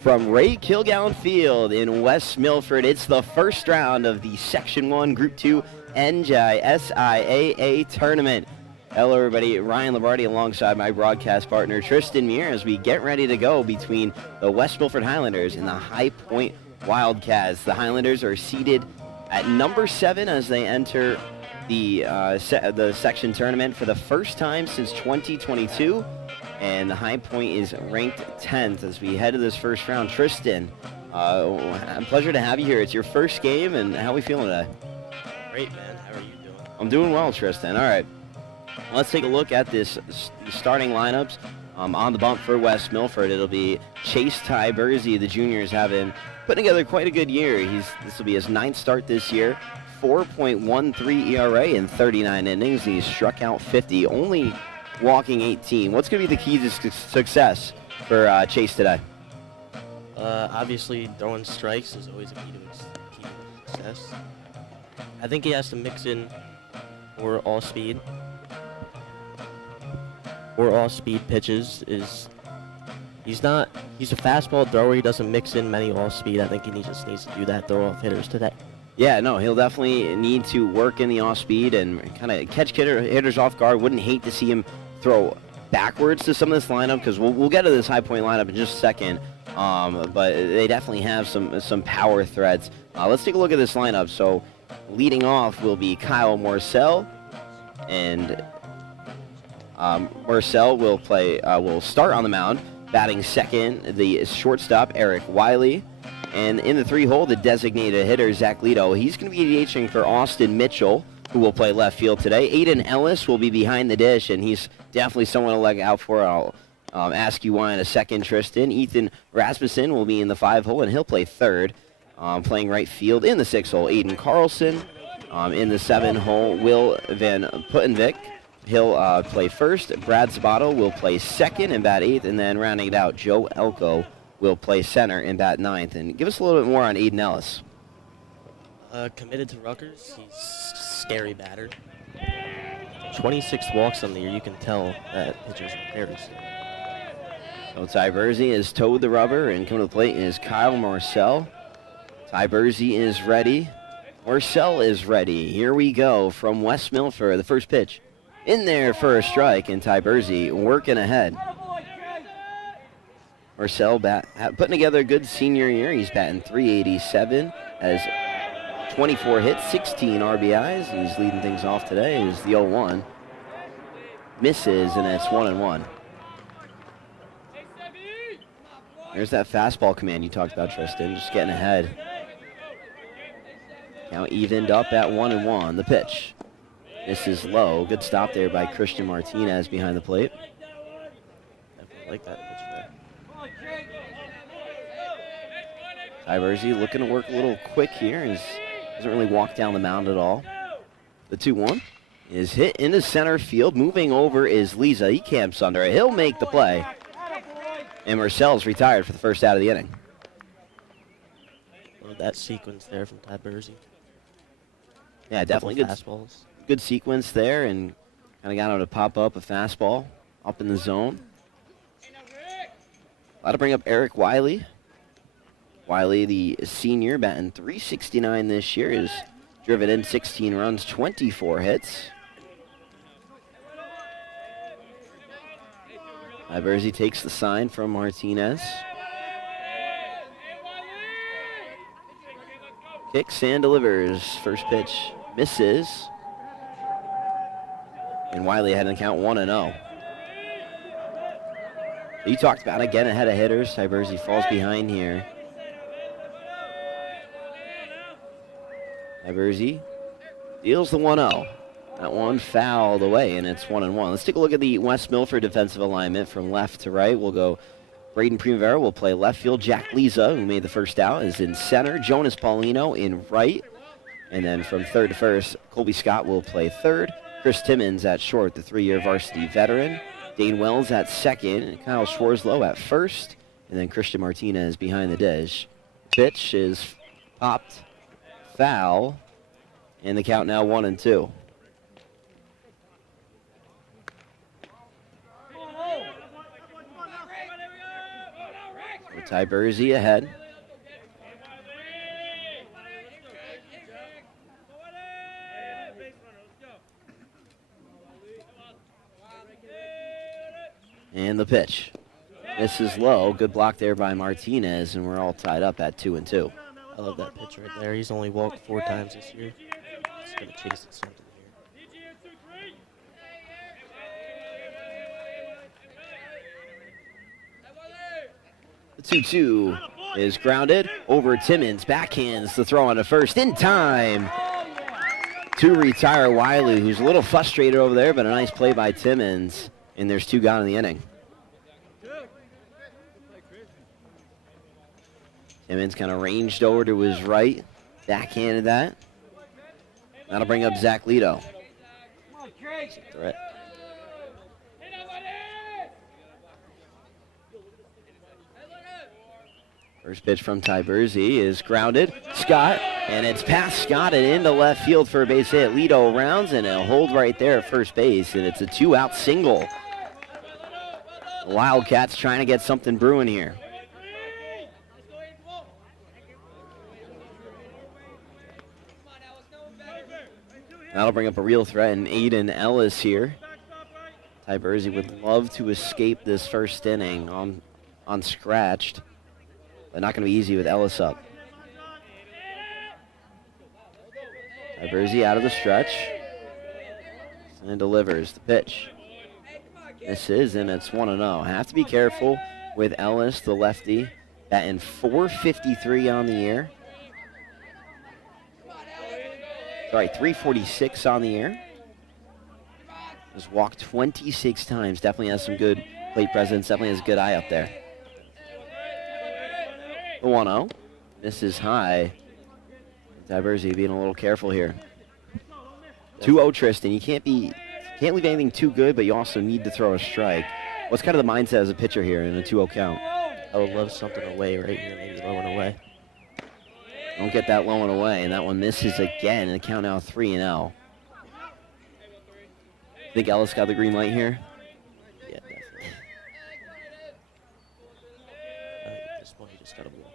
From Ray Kilgallen Field in West Milford, it's the first round of the Section 1 Group 2 NJSIAA tournament. Hello, everybody. Ryan Lombardi alongside my broadcast partner, Tristan Muir, as we get ready to go between the West Milford Highlanders and the High Point Wildcats. The Highlanders are seated at number 7 as they enter the section tournament for the first time since 2022. And the High Point is ranked 10th as we head to this first round. Tristan, Pleasure to have you here. It's your first game, and how are we feeling today? Great, man. How are you doing? I'm doing well, Tristan. All right. Let's take a look at this starting lineups. On the bump for West Milford, it'll be Chase Ty Bursey, the juniors, putting together quite a good year. This will be his 9th start this year. 4.13 ERA in 39 innings. He's struck out 50, only walking 18. What's going to be the key to success for Chase today? Obviously, throwing strikes is always a key to success. I think he has to mix in more all-speed. Or all-speed pitches he's a fastball thrower. He doesn't mix in many all-speed. I think he just needs to do that, throw off hitters today. Yeah, no, he'll definitely need to work in the off-speed and kind of catch hitters off guard. Wouldn't hate to see him throw backwards to some of this lineup, because we'll get to this high point lineup in just a second. But they definitely have some power threats. Let's take a look at this lineup. So leading off will be Kyle Morcell, and Morcell will start on the mound. Batting second, the shortstop, Eric Wiley. And in the 3-hole, the designated hitter, Zach Lito. He's going to be DHing for Austin Mitchell, who will play left field today. Aiden Ellis will be behind the dish, and he's definitely someone to look out for. I'll ask you why in a second, Tristan. Ethan Rasmussen will be in the 5-hole, and he'll play third. Playing right field in the 6-hole, Aiden Carlson. In the 7-hole, Will Van Puttenvik. He'll play first. Brad Sabato will play second and bat 8th, and then rounding it out, Joe Elko will play center and bat 9th. And give us a little bit more on Aiden Ellis. Committed to Rutgers. He's a scary batter. 26 walks on the year. You can tell that pitchers are very scary. So Ty Bursey has towed the rubber, and coming to the plate is Kyle Morcell. Ty Bursey is ready. Morcell is ready. Here we go from West Milford. The first pitch in there for a strike, and Ty Bursey working ahead. Morcell putting together a good senior year. He's batting .387, has 24 hits, 16 RBIs. He's leading things off today. Is the 0-1. Misses, and it's 1-1. There's that fastball command you talked about, Tristan, just getting ahead. Count evened up at 1-1. The pitch. This is low. Good stop there by Christian Martinez behind the plate. Definitely like that pitch there. Ty Bursey looking to work a little quick here. He doesn't really walk down the mound at all. The 2-1 is hit into center field. Moving over is Leza. He camps under it. He'll make the play. And Morcell's retired for the first out of the inning. Well, that sequence there from Ty Bursey. Yeah, definitely good fastballs. Good sequence there, and kind of got him to pop up a fastball up in the zone. Got to bring up Eric Wiley. Wiley, the senior, batting .369 this year, has driven in 16 runs, 24 hits. Bursey takes the sign from Martinez. Kicks and delivers. First pitch misses. And Wiley ahead in the count 1-0. You talked about again ahead of hitters. Ty Bursey falls behind here. Ty Bursey deals the 1-0. That one fouled away, and it's 1-1. Let's take a look at the West Milford defensive alignment from left to right. We'll go Braden Primavera will play left field. Jack Leza, who made the first out, is in center. Jonas Paulino in right. And then from third to first, Colby Scott will play third. Chris Timmons at short, the 3-year varsity veteran. Dane Wells at second. And Kyle Schwarzlow at first. And then Christian Martinez behind the dish. Pitch is popped. Foul. And the count now 1-2. Ty Bursey ahead. And the pitch. This is low. Good block there by Martinez, and we're all tied up at 2-2. I love that pitch right there. He's only walked 4 times this year. He's going to chase it something here. The 2-2 is grounded over Timmons. Backhands the throw on to first in time to retire Wiley, who's a little frustrated over there, but a nice play by Timmons. And there's 2 gone in the inning. Timmons kind of ranged over to his right, backhanded that. That'll bring up Zach Lito. Threat. First pitch from Ty Bursey is grounded. Scott, and it's past Scott and into left field for a base hit. Lito rounds and a hold right there at first base, and it's a 2-out single. Wildcats trying to get something brewing here. That'll bring up a real threat in Aiden Ellis here. Ty Bursey would love to escape this first inning on scratched, but not going to be easy with Ellis up. Ty Bursey out of the stretch and delivers the pitch. Misses, and it's 1-0. Have to be careful with Ellis, the lefty, batting .453 on the year. Sorry, .346 on the year. Just walked 26 times. Definitely has some good plate presence. Definitely has a good eye up there. The 1-0. Misses high. Ty Bursey being a little careful here. 2-0 Tristan. You can't leave anything too good, but you also need to throw a strike. What's kind of the mindset as a pitcher here in a 2-0 count? I would love something away right here, maybe low and away. Don't get that low and away, and that one misses again, and the count now 3-0. Think Ellis got the green light here? Yeah, definitely. At this point, you just got to walk.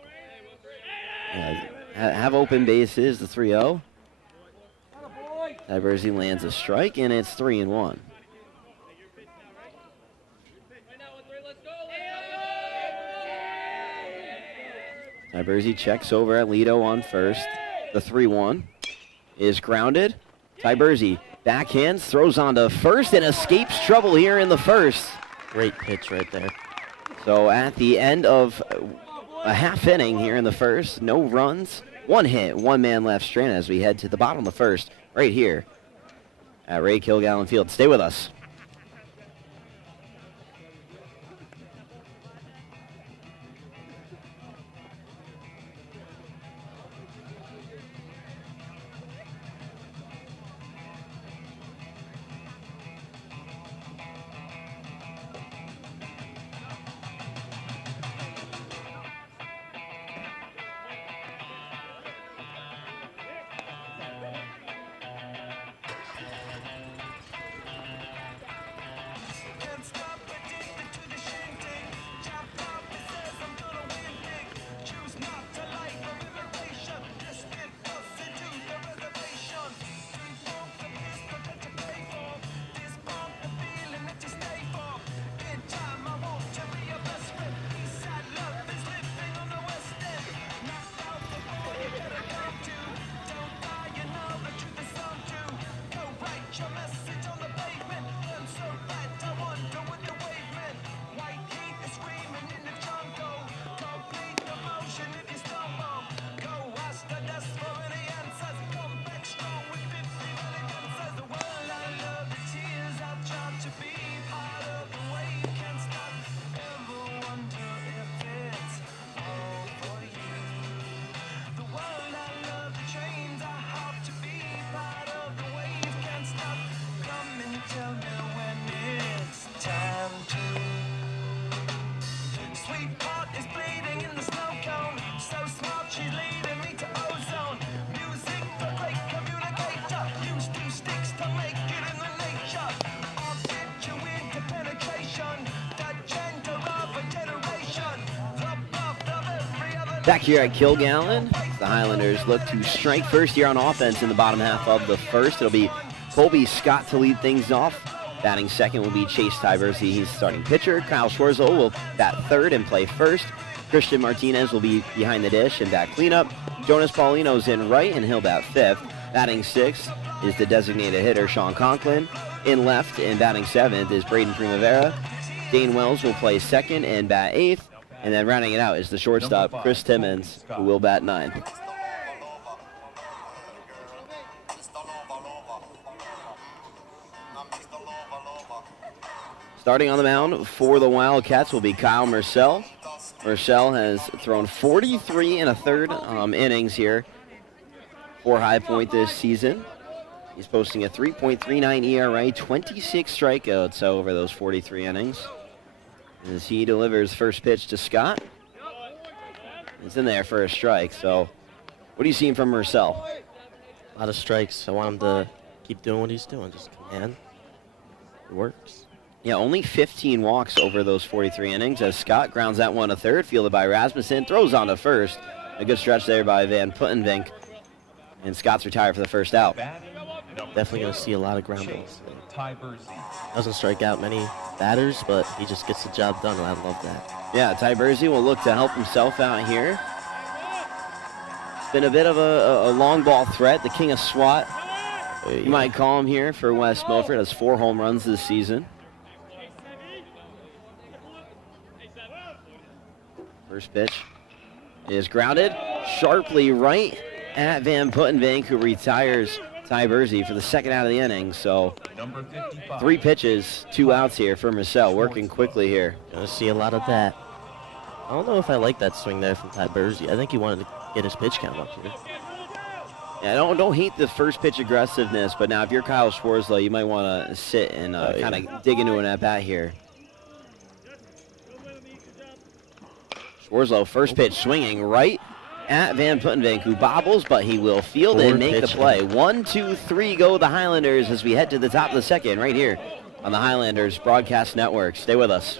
Yeah, have open bases, the 3-0. Ty Bursey lands a strike, and it's 3-1. Ty Bursey checks over at Lito on first. The 3-1 is grounded. Ty Bursey backhands, throws onto first, and escapes trouble here in the first. Great pitch right there. So at the end of a half inning here in the first, no runs, 1 hit, 1 man left stranded as we head to the bottom of the first, right here at Ray Kilgallen Field. Stay with us. Back here at Kilgallen, the Highlanders look to strike first here on offense in the bottom half of the first. It'll be Colby Scott to lead things off. Batting second will be Chase Ty Bursey. He's starting pitcher. Kyle Schwarzel will bat third and play first. Christian Martinez will be behind the dish and bat cleanup. Jonas Paulino's in right, and he'll bat fifth. Batting sixth is the designated hitter, Sean Conklin. In left and batting seventh is Braden Primavera. Dane Wells will play second and bat eighth. And then rounding it out is the shortstop, Chris Timmons, who will bat 9. Starting on the mound for the Wildcats will be Kyle Murcell. Murcell has thrown 43 1/3 innings here for High Point this season. He's posting a 3.39 ERA, 26 strikeouts over those 43 innings. As he delivers first pitch to Scott. It's in there for a strike. So what are you seeing from Murcell? A lot of strikes. I want him to keep doing what he's doing. Just command. It works. Yeah, only 15 walks over those 43 innings as Scott grounds that one to third, fielded by Rasmussen, throws on to first. A good stretch there by Van Puttenvink, and Scott's retired for the first out. Definitely going to see a lot of ground balls. Doesn't strike out many batters, but he just gets the job done, and I love that. Yeah, Ty Bursey will look to help himself out here. It's been a bit of a long ball threat, the king of SWAT. You might call him here for West Milford. Has 4 home runs this season. First pitch is grounded sharply right at Van Puttenvink, who retires Ty Bursey for the second out of the inning. So 3 pitches, 2 outs here for Murcell, working quickly here. Gonna see a lot of that. I don't know if I like that swing there from Ty Bursey. I think he wanted to get his pitch count up here. Yeah, don't hate the first pitch aggressiveness, but now if you're Kyle Schwarzlau, you might want to sit and kind of dig into an at-bat here. Schwarzlau, first pitch swinging right at Van Puttenvink, who bobbles, but he will field and make the play. 1, 2, 3 go the Highlanders as we head to the top of the second right here on the Highlanders Broadcast Network. Stay with us.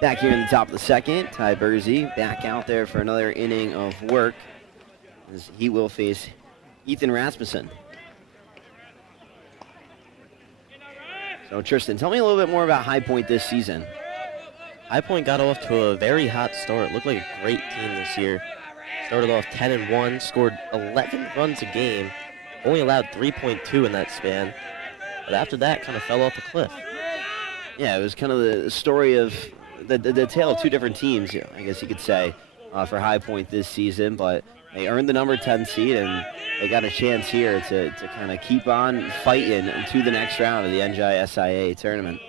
Back here in the top of the second, Ty Bursey back out there for another inning of work as he will face Ethan Rasmussen. So Tristan, tell me a little bit more about High Point this season. High Point got off to a very hot start. Looked like a great team this year. Started off 10-1, scored 11 runs a game, only allowed 3.2 in that span. But after that, kind of fell off a cliff. Yeah, it was kind of the story of the tale of 2 different teams, I guess you could say, for High Point this season. But they earned the number 10 seed, and they got a chance here to kind of keep on fighting to the next round of the NJSIAA tournament.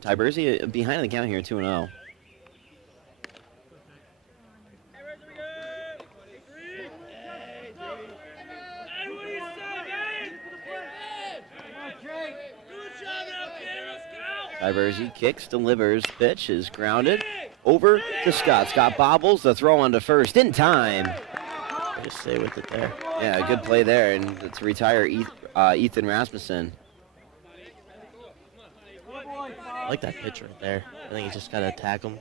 Ty Bursey behind the count here, 2-0. Ty Bursey kicks, delivers, pitch is grounded over to Scott. Scott bobbles, the throw on to first in time. Just stay with it there. Yeah, good play there, and to retire Ethan Rasmussen. I like that pitch right there. I think you just got to attack him.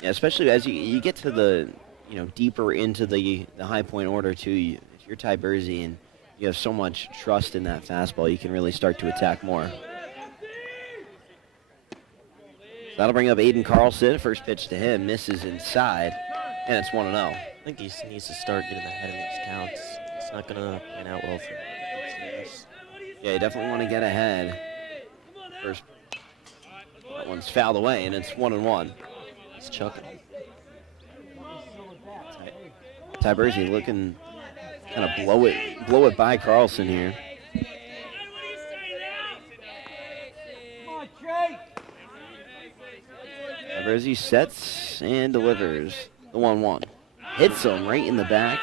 Yeah, especially as you get to the deeper into the high point order too. If you're Ty Bursey and you have so much trust in that fastball, you can really start to attack more. That'll bring up Aiden Carlson. First pitch to him misses inside, and it's 1-0. I think he needs to start getting ahead of these counts. It's not going to pan out well for him. Yeah, you definitely want to get ahead. First, that one's fouled away, and it's 1-1. He's chucking. Ty Bursey looking kind of blow it by Carlson here. Ty Bursey sets and delivers the 1-1. Hits him right in the back.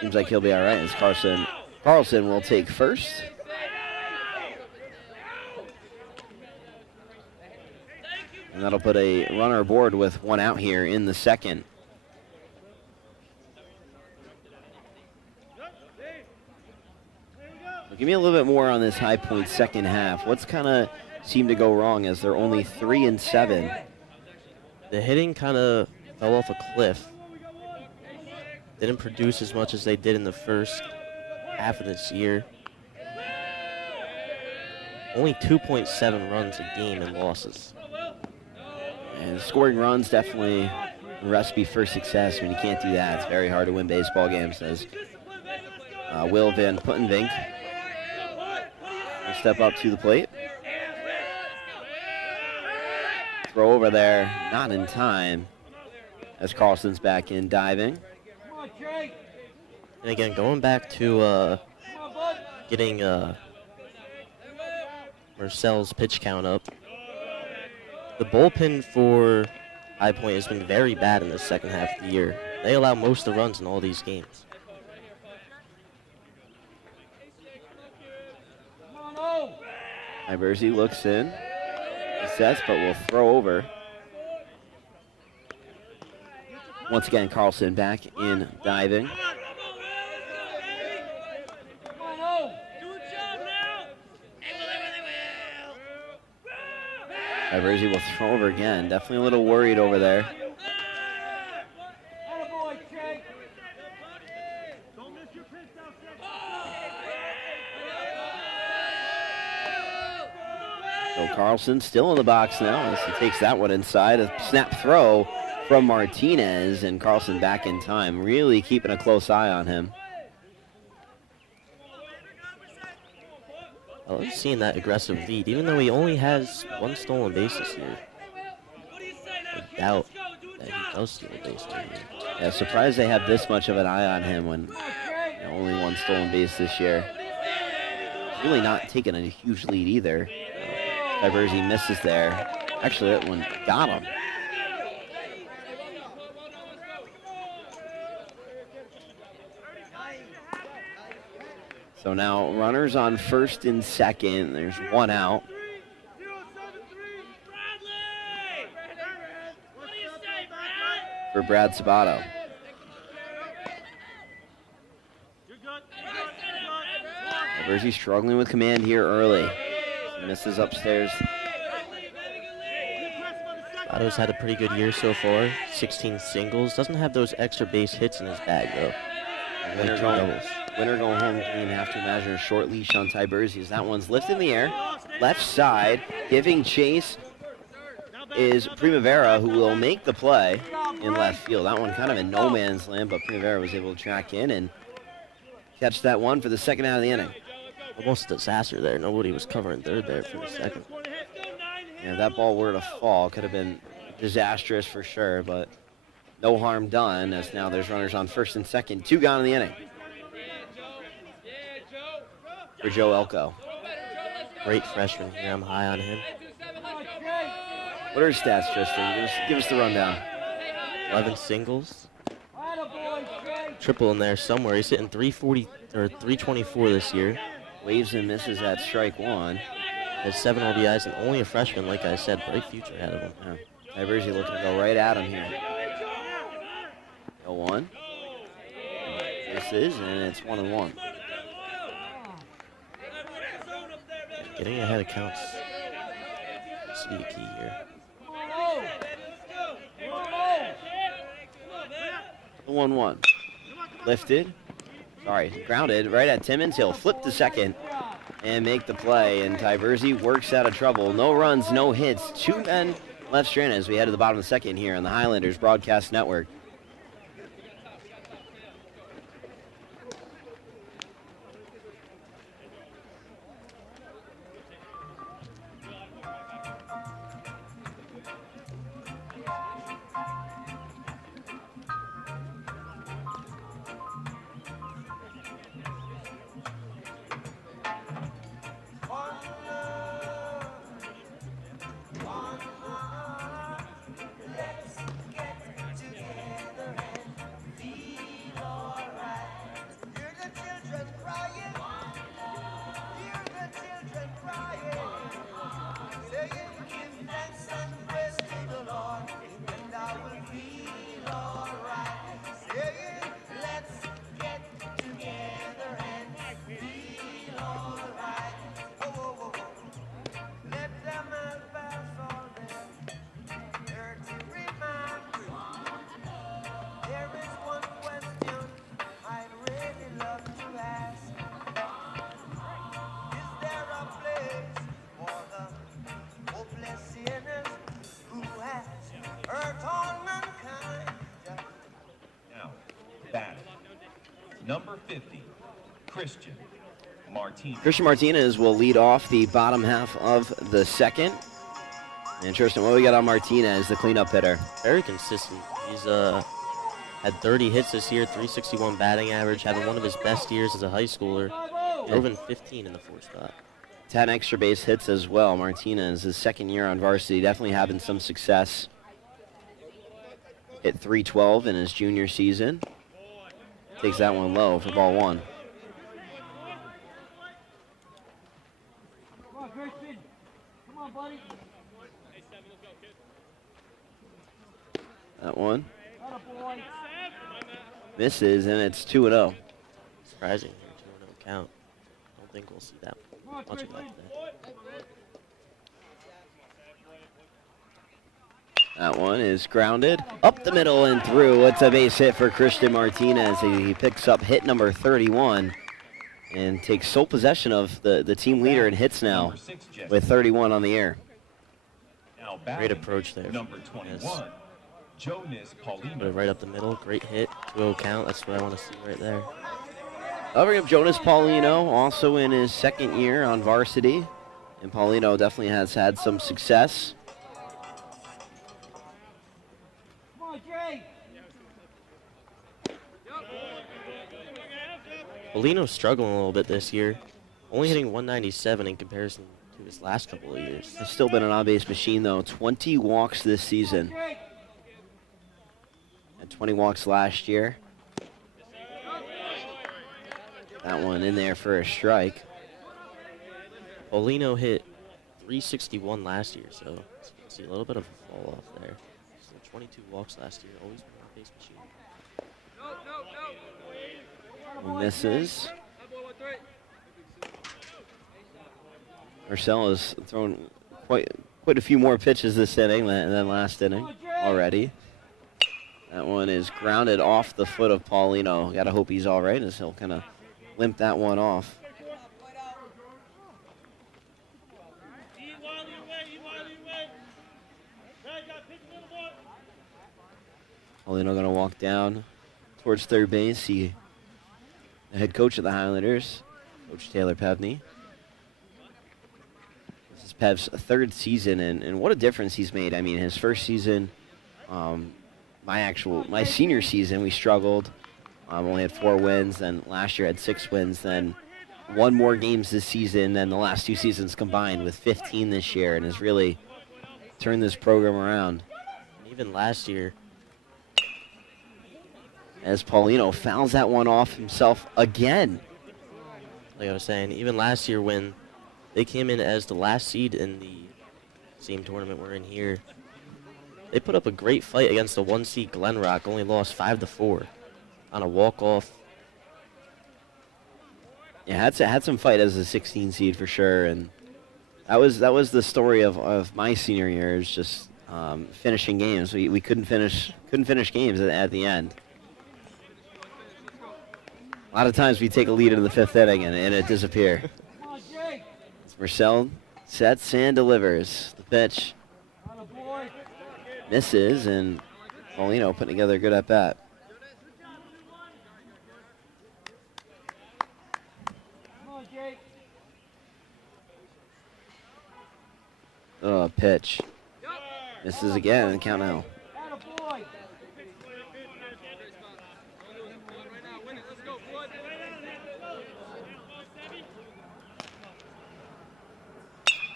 Seems like he'll be all right as Carlson will take first. And that'll put a runner aboard with one out here in the second. Give me a little bit more on this High Point second half. What's kind of seemed to go wrong as they're only 3-7? The hitting kind of fell off a cliff. Didn't produce as much as they did in the first half of this year. Only 2.7 runs a game in losses. And scoring runs definitely a recipe for success. When you can't do that, it's very hard to win baseball games, says Will Van Puttenvink. Will step up to the plate. Throw over there, not in time, as Carlson's back in diving. And again, going back to getting Marcel's pitch count up, the bullpen for High Point has been very bad in the second half of the year. They allow most of the runs in all these games. Ty Bursey looks in, sets, but will throw over. Once again, Carlson back in diving. Ty Bursey will throw over again. Definitely a little worried over there. So Carlson still in the box now as he takes that one inside. A snap throw from Martinez, and Carlson back in time. Really keeping a close eye on him. I love seeing that aggressive lead, even though he only has one stolen base this year. I doubt that he does steal a base this year. Yeah, surprised they have this much of an eye on him when only one stolen base this year. He's really not taking a huge lead either. Ty Bursey misses there. Actually, that one got him. So now runners on first and second. There's one out. For Brad Sabato. Bursey struggling with command here early. Misses upstairs. Sabato's had a pretty good year so far. 16 singles. Doesn't have those extra base hits in his bag though. Winner going home clean. Have to imagine a short leash on Ty Bursey as that one's lifted in the air. Left side, giving chase is Primavera, who will make the play in left field. That one kind of in no man's land, but Primavera was able to track in and catch that one for the second out of the inning. Almost a disaster there. Nobody was covering third there for the second. Yeah, if that ball were to fall, could have been disastrous for sure, but no harm done as now there's runners on first and second. Two gone in the inning for Joe Elko. Great freshman here. I'm high on him. What are his stats, Tristan? Give us the rundown. 11 singles. Triple in there somewhere. He's hitting 340 or 324 this year. Waves and misses at strike one. Has 7 RBIs and only a freshman, like I said. Bright future ahead of him. Yeah. Ty Bursey looking to go right at him here. 0-1. Misses, and it's 1-1. Getting ahead of counts. This will be a key here. A The 1-1. Lifted. Sorry, grounded right at Timmons. He'll flip to second and make the play. And Tyverzi works out of trouble. No runs, no hits. 2 men left stranded as we head to the bottom of the second here on the Highlanders Broadcast Network. Number 50, Christian Martinez. Christian Martinez will lead off the bottom half of the second. And Tristan, what we got on Martinez, the cleanup hitter? Very consistent. He's had 30 hits this year, 361 batting average, having one of his best years as a high schooler. Drove in 15 in the 4 spot. 10 extra base hits as well. Martinez, his second year on varsity, definitely having some success. Hit 312 in his junior season. Takes that one low for ball 1. Come on, Christian. Come on, buddy. That one misses, and it's 2-0. Surprising here, 2-0 count. Don't think we'll see that much of that today. That one is grounded up the middle and through. It's a base hit for Christian Martinez. He picks up hit number 31 and takes sole possession of the team leader in hits now with 31 on the air. Great approach there. Number 21, Jonas Paulino. Put it right up the middle. Great hit. 2-0 count. That's what I want to see right there. I'll bring up Jonas Paulino, also in his second year on varsity. And Paulino definitely has had some success. Paulino's struggling a little bit this year. Only hitting 197 in comparison to his last couple of years. He's still been an on-base machine, though. 20 walks this season. Had 20 walks last year. That one in there for a strike. Paulino hit 361 last year, so you can see a little bit of a fall off there. So 22 walks last year, always been an on-base machine. Misses. Marcel has thrown quite a few more pitches this inning than last inning already. That one is grounded off the foot of Paulino. Got to hope he's all right as he'll kind of limp that one off. Paulino going to walk down towards third base. The head coach of the Highlanders, Coach Taylor Pevney. This is Pev's third season, and what a difference he's made. I mean, his first season, my senior season, we struggled. Only had 4 wins. Then last year had 6 wins. Then won more games this season than the last 2 seasons combined, with 15 this year, and has really turned this program around. Even last year, as Paulino fouls that one off himself again. Like I was saying, even last year when they came in as the last seed in the same tournament we're in here, they put up a great fight against the 1 seed Glen Rock, only lost 5-4 on a walk-off. Yeah, had some fight as a 16 seed for sure, and that was the story of my senior year, is just finishing games. We couldn't finish games at the end. A lot of times we take a lead in the 5th inning and it disappear. Come on, Jake. Marcel sets and delivers. The pitch Atta boy. misses, and Paulino putting together a good at bat. Come on, Jake. Oh, pitch. Misses again, and count now. Atta boy.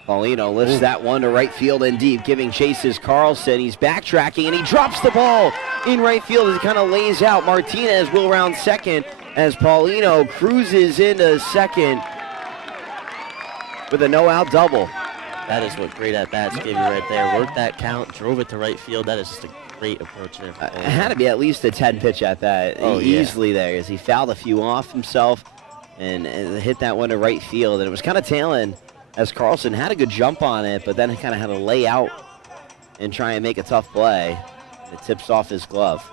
Paulino lifts that one to right field and deep, giving chases Carlson. He's backtracking, and he drops the ball in right field as he kind of lays out. Martinez will round second as Paulino cruises into second with a no-out double. That is what great at-bats give you right there. Worked that count, drove it to right field. That is just a great approach there. It had to be at least a 10-pitch at bat. Oh, yeah. Easily there, as he fouled a few off himself and hit that one to right field. And it was kind of tailing as Carlson had a good jump on it, but then he kind of had to lay out and try and make a tough play. It tips off his glove.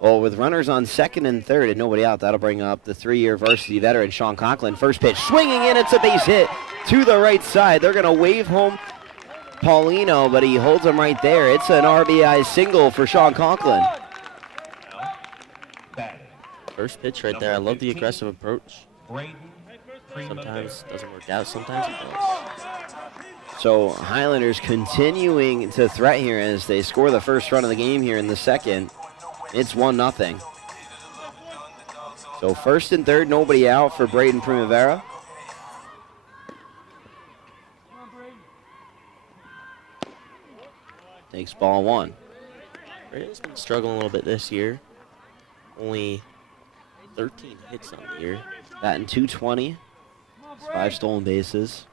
Well, with runners on second and third and nobody out, that'll bring up the 3-year varsity veteran, Sean Conklin. First pitch, swinging in, it's a base hit to the right side. They're going to wave home Paulino, but he holds him right there. It's an RBI single for Sean Conklin. First pitch right there. I love the aggressive approach. Braden Sometimes it doesn't work out, sometimes it does. So Highlanders continuing to threat here as they score the first run of the game here in the second. It's 1-0. So first and third, nobody out for Braden Primavera. Come on, Braden. Takes ball one. Braden's been struggling a little bit this year. Only 13 hits on the year. Batting .220. Come on, 5 Braden. stolen bases.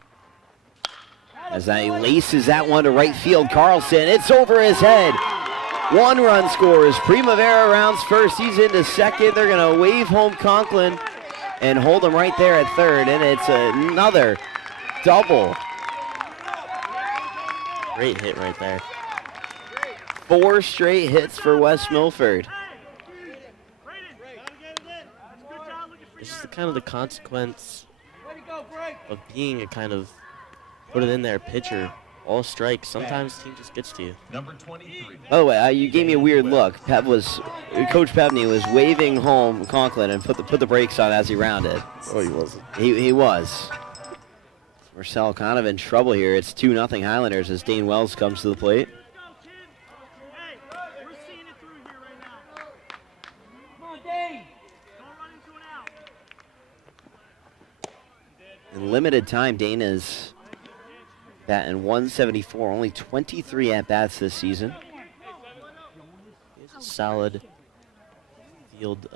As he laces that one to right field, Carlson, it's over his head. 1-run score as Primavera rounds first. He's into second. They're going to wave home Conklin and hold him right there at third, and it's another double. Great hit right there. 4 straight hits for West Milford. This is the kind of the consequence Way to go, Braden. of being a kind of put it in there pitcher. All strikes. Sometimes the team just gets to you. Number 23. By the way, you gave me a weird look. Coach Pevney was waving home Conklin and put the brakes on as he rounded. Oh, he wasn't. He was. Marcel kind of in trouble here. It's 2-0 Highlanders as Dane Wells comes to the plate. Come on, Dane. In limited time, Dane is batting .174, only 23 at-bats this season. He's a solid field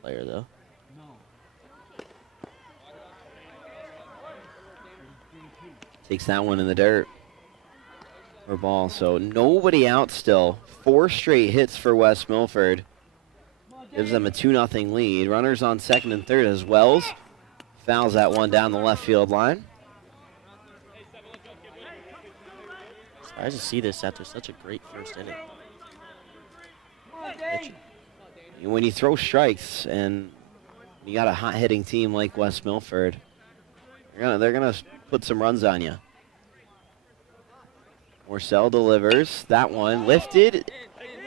player, though. Takes that one in the dirt for ball. So nobody out still. 4 straight hits for West Milford. Gives them a 2-0 lead. Runners on second and third as Wells fouls that one down the left field line. Surprised to see this after such a great first inning. Come on, Dane. When you throw strikes and you got a hot hitting team like West Milford, they're gonna put some runs on you. Marcel delivers that one, lifted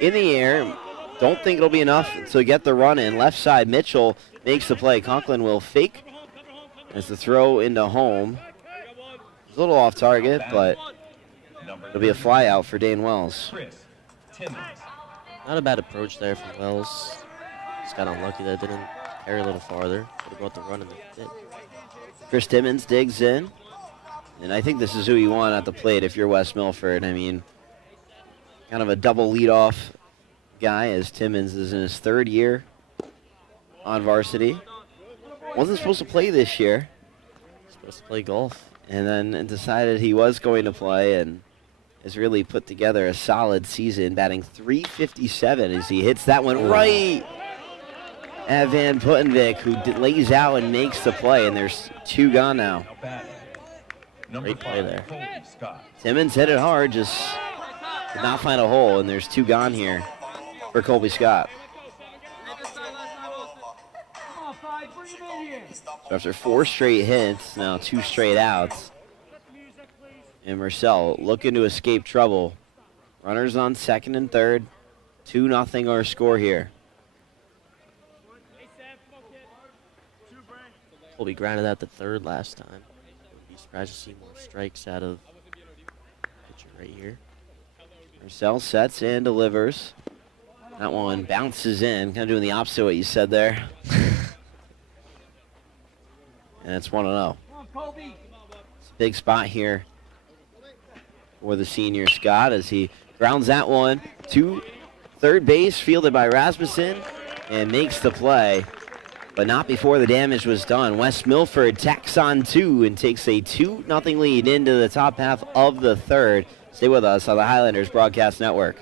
in the air. Don't think it'll be enough to get the run in. Left side, Mitchell makes the play. Conklin will fake as the throw into home. It's a little off target, but it'll be a fly out for Dane Wells. Chris Timmons. Not a bad approach there from Wells. Just got unlucky that it didn't carry a little farther. Would have brought the run in the pit. Chris Timmons digs in. And I think this is who you want at the plate if you're West Milford. I mean, kind of a double leadoff guy as Timmons is in his 3rd year on varsity. Wasn't supposed to play this year. Supposed to play golf. And then decided he was going to play and has really put together a solid season, batting .357 as he hits that one right at Van Puttenvik, who lays out and makes the play, and there's 2 gone now. Great play there. Timmons hit it hard, just did not find a hole, and there's 2 gone here for Colby Scott. Come on, So after 4 straight hits, now 2 straight outs. And Marcel looking to escape trouble. Runners on second and third. 2-0 our score here. Colby grounded out the third last time. Wouldn't be surprised to see more strikes out of pitcher right here. Marcel sets and delivers. That one bounces in, kind of doing the opposite of what you said there. And it's 1-0. Come on, Kobe. It's a big spot here for the senior Scott as he grounds that one to third base, fielded by Rasmussen, and makes the play, but not before the damage was done. West Milford tacks on 2 and takes a 2-0 lead into the top half of the third. Stay with us on the Highlanders Broadcast Network.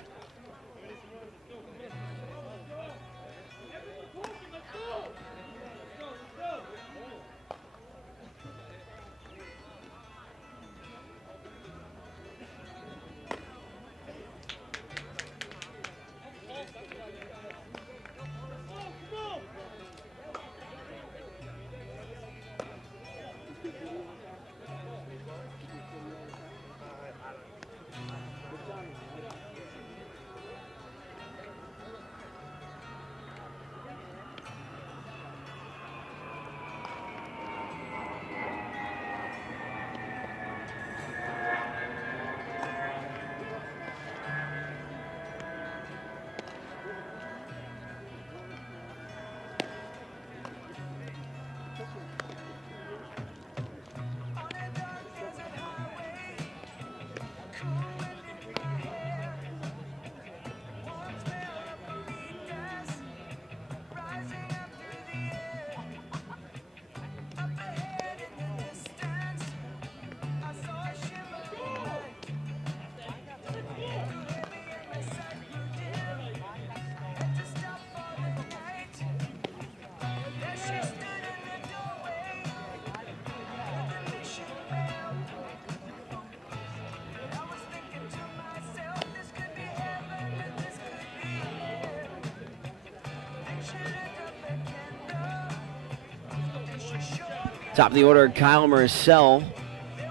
Top of the order, Kyle Marcel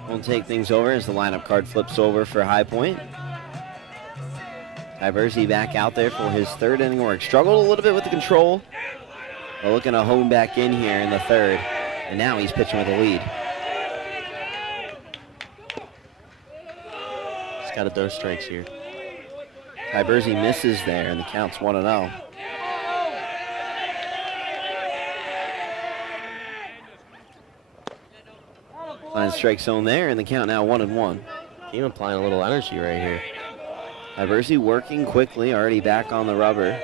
will take things over as the lineup card flips over for High Point. Ty Bursey back out there for his third inning work. Struggled a little bit with the control, but looking to hone back in here in the third. And now he's pitching with a lead. He's got to throw strikes here. Ty Bursey misses there, and the count's 1-0. Finds strike zone there, and the count now 1-1. Team applying a little energy right here. Ty Bursey working quickly, already back on the rubber.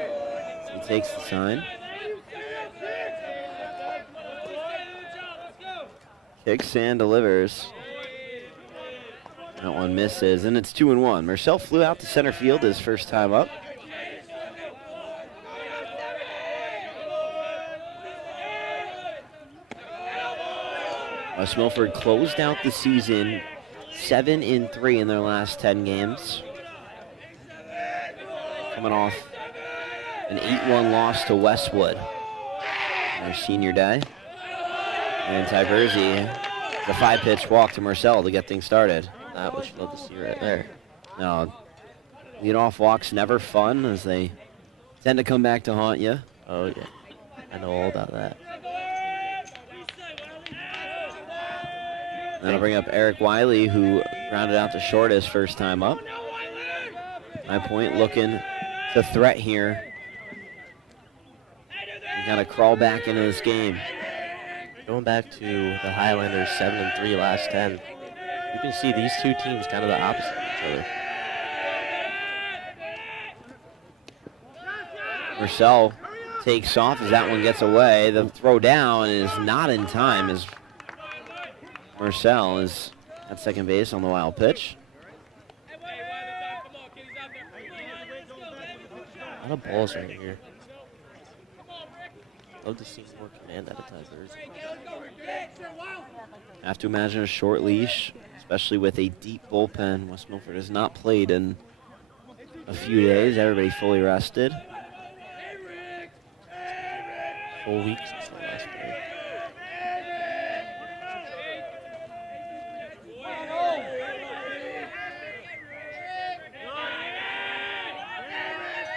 He takes the sign. Kicks and delivers. That one misses, and it's 2-1. Marcel flew out to center field his first time up. West Milford closed out the season 7-3 in their last 10 games. Coming off an 8-1 loss to Westwood on their senior day. And Ty Bursey, the 5-pitch walk to Marcel to get things started. That what you love to see right there. No, lead-off walks never fun as they tend to come back to haunt you. Oh, yeah. I know all about that. That'll bring up Eric Wiley, who grounded out to short his first time up. High Point looking to threat here. You gotta crawl back into this game. Going back to the Highlanders 7-3 last 10. You can see these two teams kind of the opposite of each other. Marcel takes off as that one gets away. The throw down is not in time as Marcel is at second base on the wild pitch. A lot of balls right here. Love to see more command out of Ty Bursey. Have to imagine a short leash, especially with a deep bullpen. West Milford has not played in a few days. Everybody fully rested. Full week since the last play.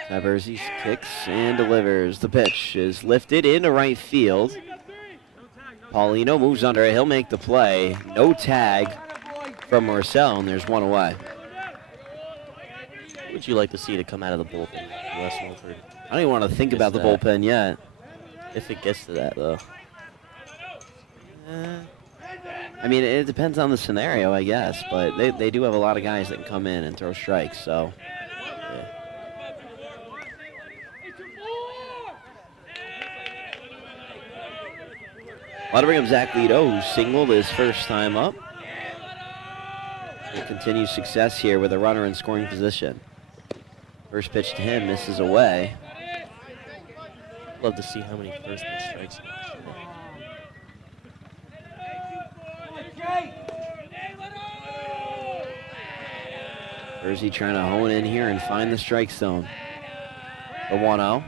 Varsity kicks and delivers. The pitch is lifted into right field. Paulino moves under it. He'll make the play. No tag from Marcel, and there's one away. What would you like to see to come out of the bullpen? West Milford? I don't even want to think about the bullpen yet. If it gets to that, though. I mean, it depends on the scenario, I guess, but they do have a lot of guys that can come in and throw strikes, so. Yeah. Well, to bring up Zach Lido, who singled his first time up. He'll continue success here with a runner in scoring position. First pitch to him misses away. Love to see how many first pitch strikes he has today. Varsity trying to hone in here and find the strike zone. The 1-0.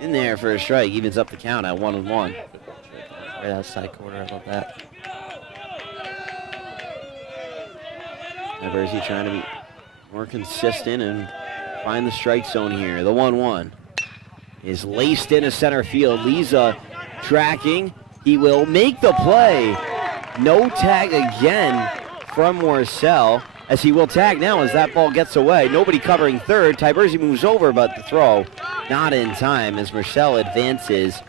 In there for a strike, evens up the count at 1-1. Right outside corner, I love that. Varsity trying to be more consistent and find the strike zone here. The 1-1 is laced into center field. Lisa tracking. He will make the play. No tag again from Morcell, as he will tag now as that ball gets away. Nobody covering third. Tiberzi moves over, but the throw not in time as Marcel advances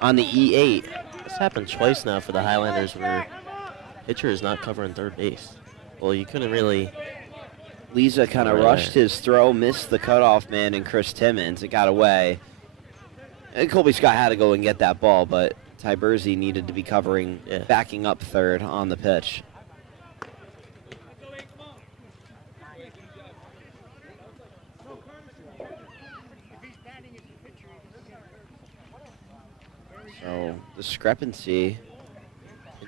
on the E8. This happened twice now for the Highlanders where pitcher is not covering third base. Well, you couldn't really. Lisa kind of rushed his throw, missed the cutoff man and Chris Timmons. It got away. And Colby Scott had to go and get that ball, but Tiberzi needed to be covering, backing up third on the pitch. So, discrepancy.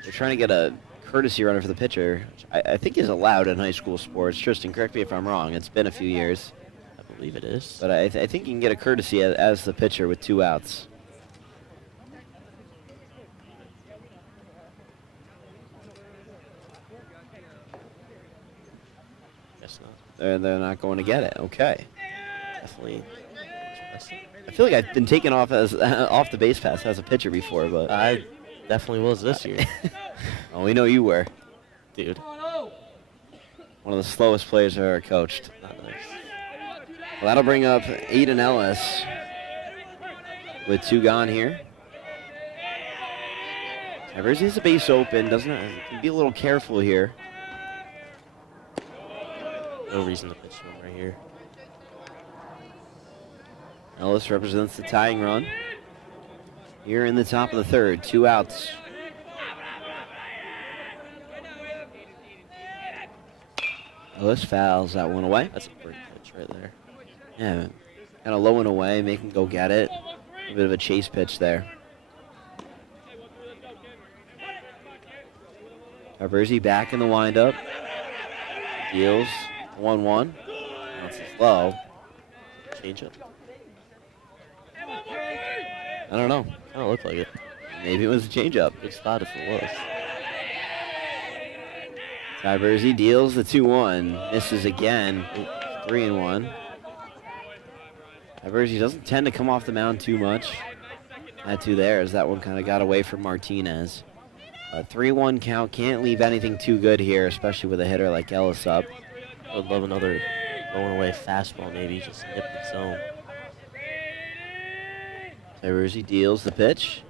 They're trying to get a courtesy runner for the pitcher, which I think is allowed in high school sports. Tristan, correct me if I'm wrong. It's been a few years. I believe it is. But I think you can get a courtesy as the pitcher with 2 outs. Guess not. They're not going to get it. Okay. Definitely interesting. I feel like I've been taken off as off the base pass as a pitcher before, but I definitely was this year. oh, we know you were. Dude. One of the slowest players I've ever coached. Not nice. Well, that'll bring up Aiden Ellis with 2 gone here. Tiberzi's a base open. Can be a little careful here. No reason to pitch to him right here. Ellis represents the tying run. Here in the top of the third, 2 outs. Ellis fouls that one away. That's a great pitch right there. Yeah, kind of low and away, make him go get it. A bit of a chase pitch there. Tiberzi back in the windup. Deals 1-1. That's low. Change up. I don't know. Kind of looked like it. Maybe it was a changeup. Good spot if it was. Tiberzi deals the 2-1. Misses again. 3-1. Tiberzi doesn't tend to come off the mound too much. Had to there as that one kind of got away from Martinez. A 3-1 count. Can't leave anything too good here, especially with a hitter like Ellis up. I would love another going away fastball maybe. Just nip the zone. Tiberzi deals the pitch.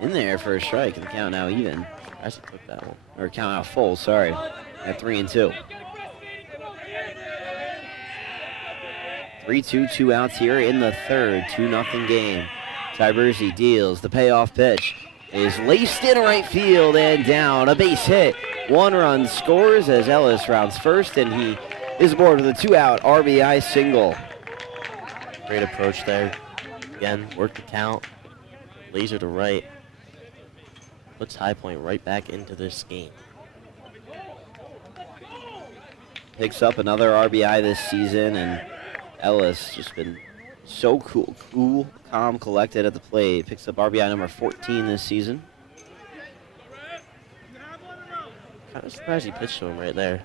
In there for a strike, and the count now even. I should took that one. Or count out full, sorry. At 3-2. 3-2, 2 outs here in the third. 2-0 game. Tiberzi deals the payoff pitch. Is laced in right field and down. A base hit. 1 run scores as Ellis rounds first, and he is aboard with a 2-out RBI single. Great approach there. Again, work the count. Laser to right. Puts High Point right back into this game. Picks up another RBI this season, and Ellis just been so cool, calm, collected at the plate. Picks up RBI number 14 this season. Kind of surprised he pitched to him right there.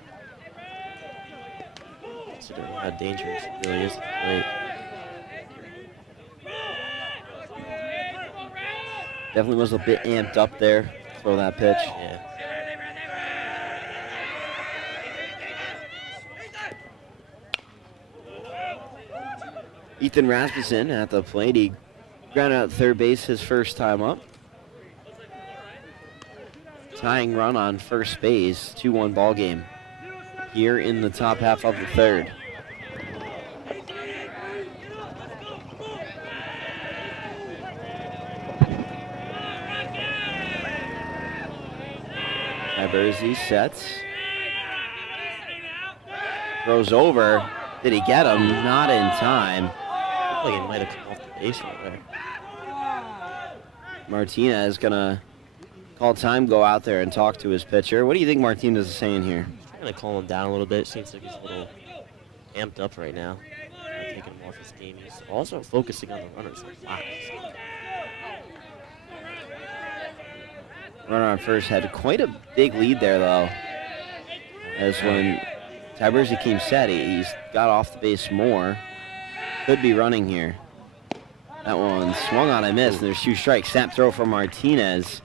considering how dangerous it really is at the plate. Definitely was a bit amped up there to throw that pitch. Yeah. Ethan Rasmussen at the plate. He grounded out third base his first time up. Tying run on first base, 2-1 ball game here in the top half of the third. Varsity sets. Throws over. Did he get him? Not in time. Looked like he might have come off the base right there. Martinez gonna call time, go out there and talk to his pitcher. What do you think Martinez is saying here? I'm gonna calm him down a little bit. Seems like he's a little amped up right now. Taking him off his game. He's also focusing on the runners a lot. Runner on first had quite a big lead there, though. As when Varsity came set, he's got off the base more. Could be running here. That one swung on and missed, and there's 2 strikes. Snap throw from Martinez.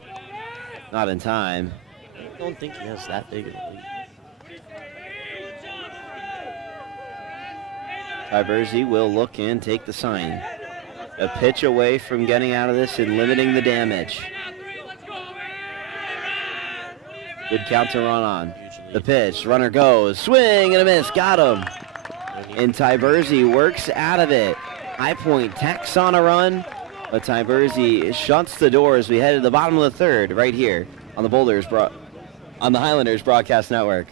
Not in time. I don't think he has that big of a lead. Varsity will look and take the sign. A pitch away from getting out of this and limiting the damage. Good count to run on. The pitch, runner goes, swing and a miss, got him. And Varsity works out of it. High Point tacks on a run, but Varsity shuts the door as we head to the bottom of the third right here on the Highlanders Broadcast Network.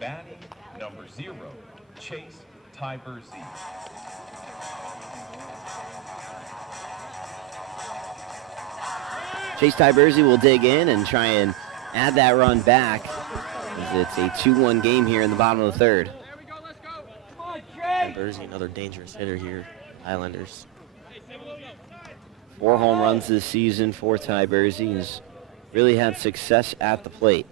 Batting number 0, Chase Varsity. Chase Varsity will dig in and try and add that run back. As it's a 2-1 game here in the bottom of the third. Varsity, another dangerous hitter here. Highlanders. 4 home runs this season for Varsity. He's really had success at the plate.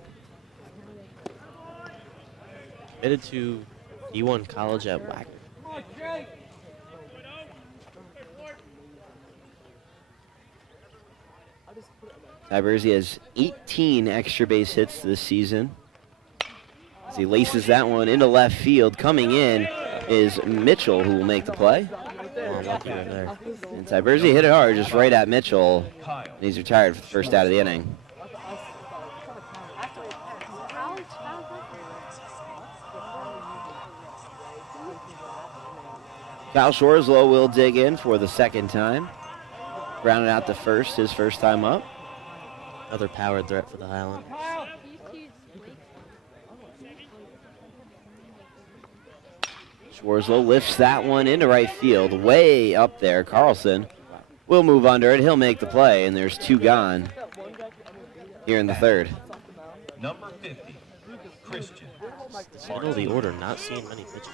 Committed to D1 college at Wagner. Varsity has 18 extra base hits this season. As he laces that one into left field. Coming in is Mitchell, who will make the play. Oh, lucky right there. And Varsity hit it hard just right at Mitchell. And he's retired for the first out of the inning. Kyle Shoreslow will dig in for the second time. Grounded out to first, his first time up. Another power threat for the Highlanders. Shoreslow lifts that one into right field, way up there. Carlson will move under it. He'll make the play, and there's 2 gone here in the third. Number 50, Christian. Middle of the order, not seeing many pitches.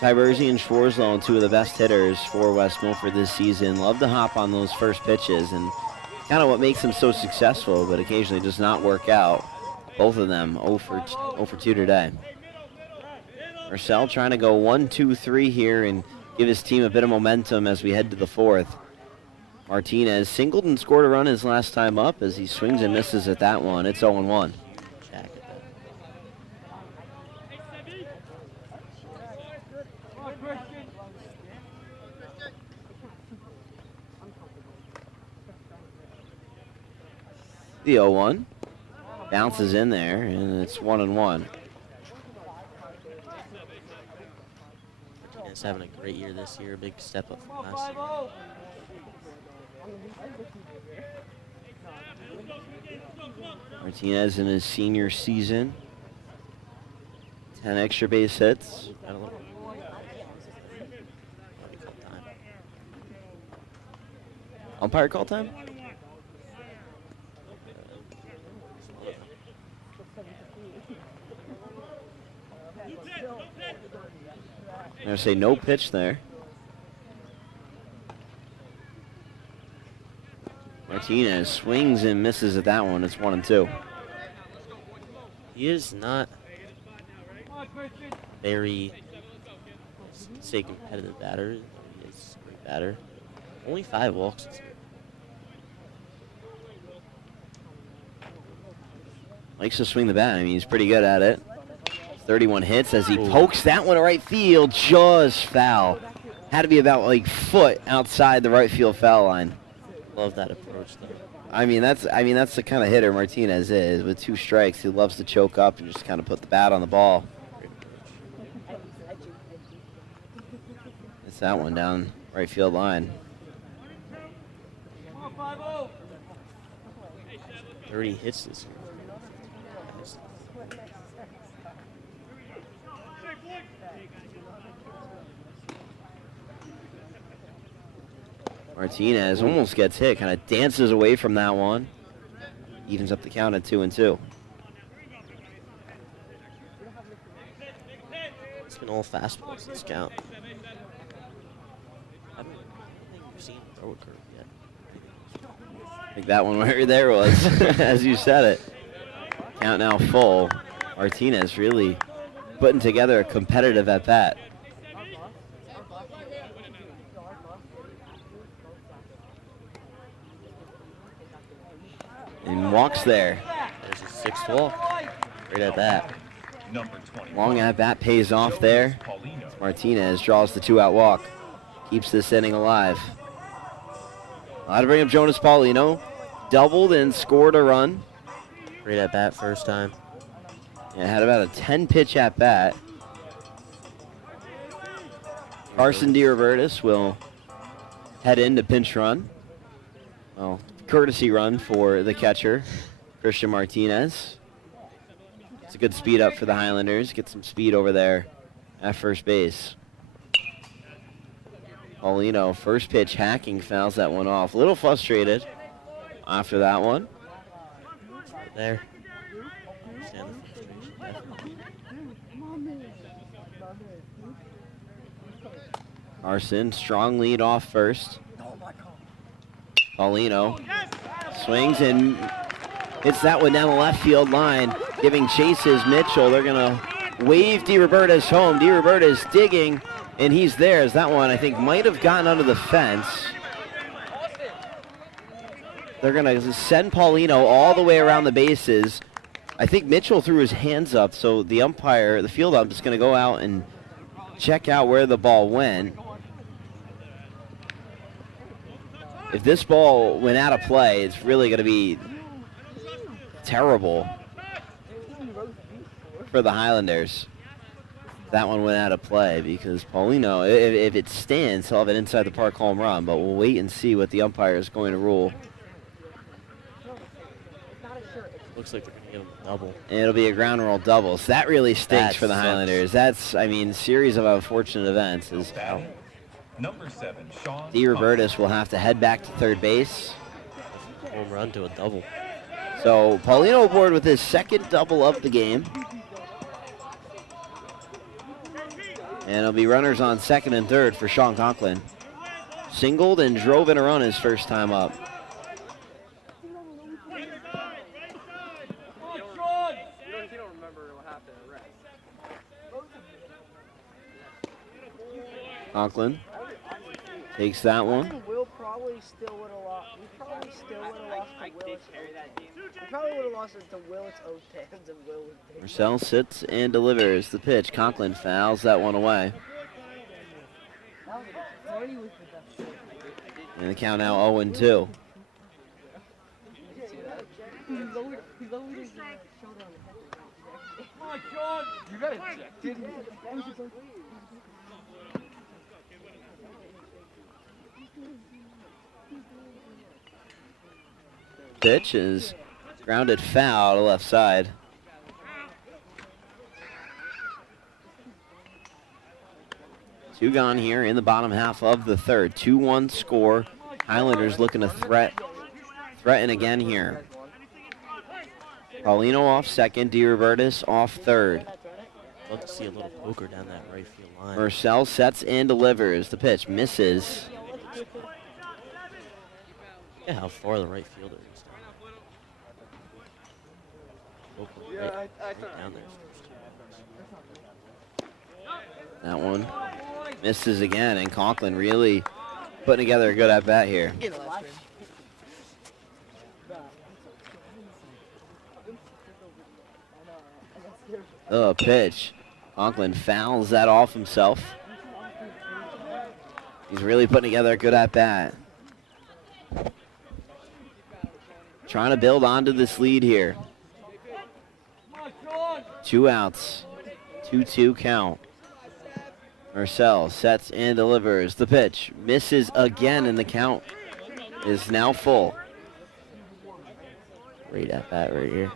Varsity and Shoreslow, 2 of the best hitters for West Milford this season, love to hop on those first pitches, and kind of what makes them so successful, but occasionally does not work out. Both of them 0 for 2 today. Marcel trying to go 1-2-3 here and give his team a bit of momentum as we head to the fourth. Martinez singled and scored a run his last time up as he swings and misses at that one. It's 0-1. Jack at that. Come on, Christian. The 0-1 bounces in there, and it's 1-1. Martinez having a great year this year. A big step up Come from on, last year. 5-0. Martinez in his senior season. 10 extra base hits. Got a little. Time. Umpire call time? I'm going to say no pitch there. Martinez swings and misses at that one. It's 1-2. He is not Come on, Christian. very, say, competitive batter. He is a great batter. Only 5 walks this year. Likes to swing the bat. I mean, he's pretty good at it. 31 hits as he pokes that one to right field. Just foul. Had to be about like foot outside the right field foul line. Love that approach, though. I mean that's the kind of hitter Martinez is. With 2 strikes, he loves to choke up and just kind of put the bat on the ball. Great approach. It's that one down right field line. Come on, 5-0. 30 hits this year. Martinez almost gets hit, kind of dances away from that one. Evens up the count at 2-2. It's been all fastballs this count. I don't think we've seen him throw a curve yet. I think that one right there was, as you said it. Count now full. Martinez really putting together a competitive at-bat. And walks there. There's his 6th walk. Great at bat. Number 20. Long at-bat pays off there. Martinez draws the 2-out walk. Keeps this inning alive. I'll bring up Jonas Paulino. Doubled and scored a run. Great at bat first time. Yeah, had about a 10-pitch at-bat. Carson DiRobertis will head in to pinch run. Well, courtesy run for the catcher, Christian Martinez. It's a good speed up for the Highlanders. Get some speed over there at first base. Paulino, first pitch hacking, fouls that one off. A little frustrated after that one. Right there. Understand the frustration, definitely. Carson, strong lead off first. Paulino swings and hits that one down the left field line, giving chases Mitchell. They're going to wave DiRobertis home. DiRobertis digging, and he's there. As that one, I think, might have gotten under the fence. They're going to send Paulino all the way around the bases. I think Mitchell threw his hands up, so the umpire, the field ump, is going to go out and check out where the ball went. If this ball went out of play, it's really going to be terrible for the Highlanders. That one went out of play because Paulino, if it stands, he'll have an inside the park home run, but we'll wait and see what the umpire is going to rule. Looks like they're going to give him a double. And it'll be a ground roll double. So that really stinks for the sucks. Highlanders. That's, I mean, series of unfortunate events. Is Batting, number 7, Sean. DiRobertis will have to head back to third base. Home run to a double. So Paulino aboard with his second double of the game. And it'll be runners on second and third for Sean Conklin. Singled and drove in a run his first time up. Conklin takes that one. Will probably still would have lost. We probably still would have lost to Will. We probably would have lost it to Will. It's own hands and Will would take. Marcel sits and delivers the pitch. Conklin fouls that one away. And the count now 0-2. You got ejected. Pitch is grounded foul to left side. Two gone here in the bottom half of the third. 2-1 score. Highlanders looking to threaten again here. Paulino off second, DiRobertis off third. Love to see a little poker down that right field line. Marcel sets and delivers. The pitch misses. Yeah, how far the right fielder is down. Poker right down there. That one misses again, and Conklin really putting together a good at-bat here. Oh, pitch. Conklin fouls that off himself. He's really putting together a good at-bat. Trying to build onto this lead here. 2 outs. 2-2 count. Marcel sets and delivers. The pitch misses again, and the count is now full. Great at-bat right here.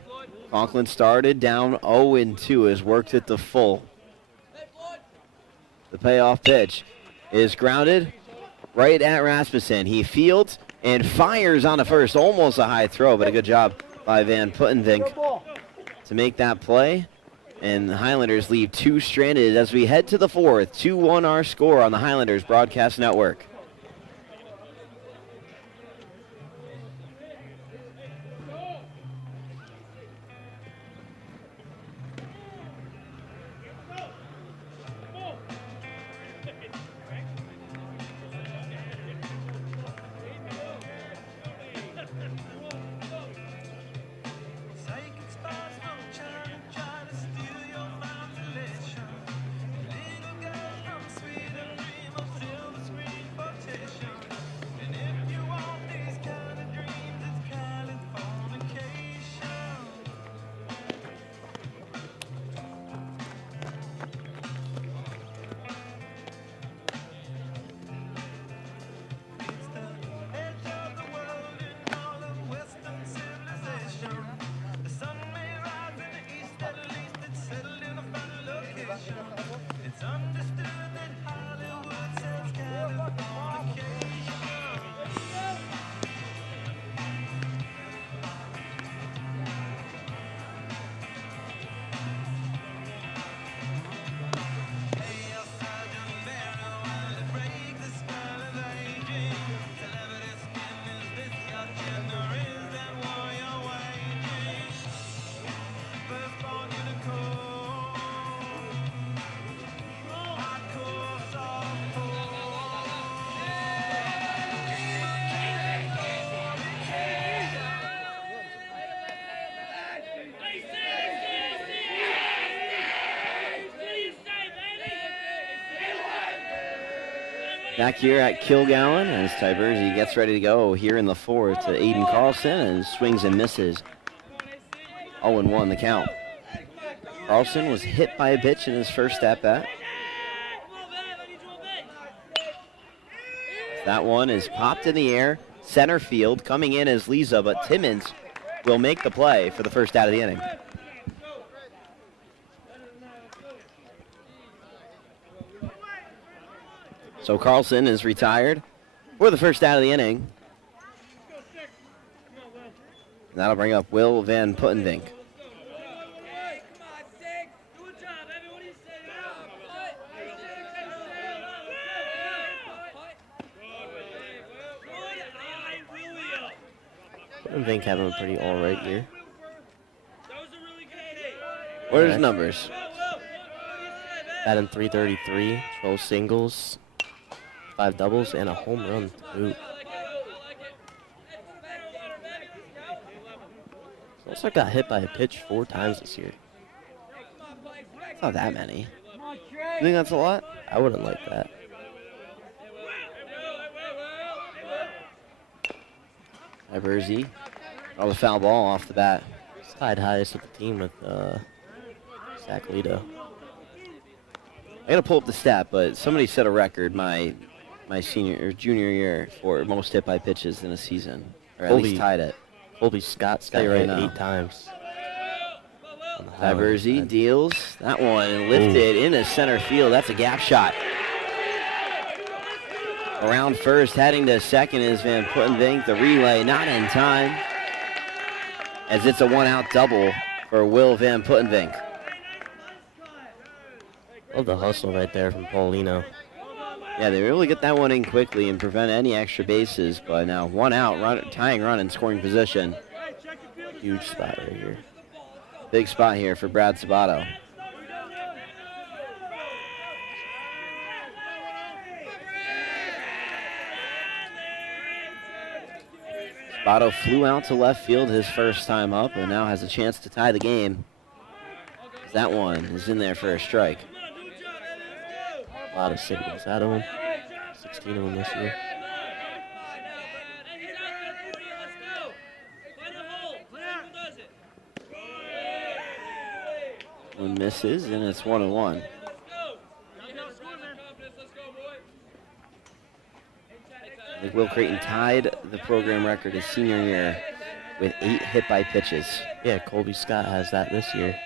Conklin started down 0-2, has worked it to full. The payoff pitch is grounded right at Rasmussen. He fields and fires on the first. Almost a high throw, but a good job by Van Puttenvink to make that play. And the Highlanders leave 2 stranded as we head to the fourth. 2-1 our score on the Highlanders Broadcast Network. Back here at Kilgallen as Ty Bursey gets ready to go here in the fourth to Aiden Carlson and swings and misses. 0-1 the count. Carlson was hit by a pitch in his first at-bat. That one is popped in the air, center field, coming in as Lisa, but Timmons will make the play for the first out of the inning. So Carlson is retired for the first out of the inning. And that'll bring up Will Van Puttenvink. Puttenvink having a pretty all right year. What are his numbers? batting .333, 12 singles, 5 doubles, and a home run to boot. He also got hit by a pitch 4 times this year. It's not that many. You think that's a lot? I wouldn't like that. Varsity. Oh, the foul ball off the bat. He's tied highest with the team with Zach Lito. I gotta pull up the stat, but somebody set a record my senior or junior year for most hit by pitches in a season, or at least tied it. Colby Scott's got right hit now. 8 times. Varsity deals that one and lifted into center field. That's a gap shot. Around first, heading to second is Van Puttenvink. The relay not in time, as it's a 1-out double for Will Van Puttenvink. Love the hustle right there from Paulino. Yeah, they really get that one in quickly and prevent any extra bases. But now 1 out, tying run in scoring position. Huge spot right here. Big spot here for Brad Sabato. Sabato flew out to left field his first time up and now has a chance to tie the game. That one is in there for a strike. A lot of singles out of him. 16 of them this year. One misses, and it's 1-1. I think Will Creighton tied the program record his senior year with 8 hit by pitches. Yeah, Colby Scott has that this year.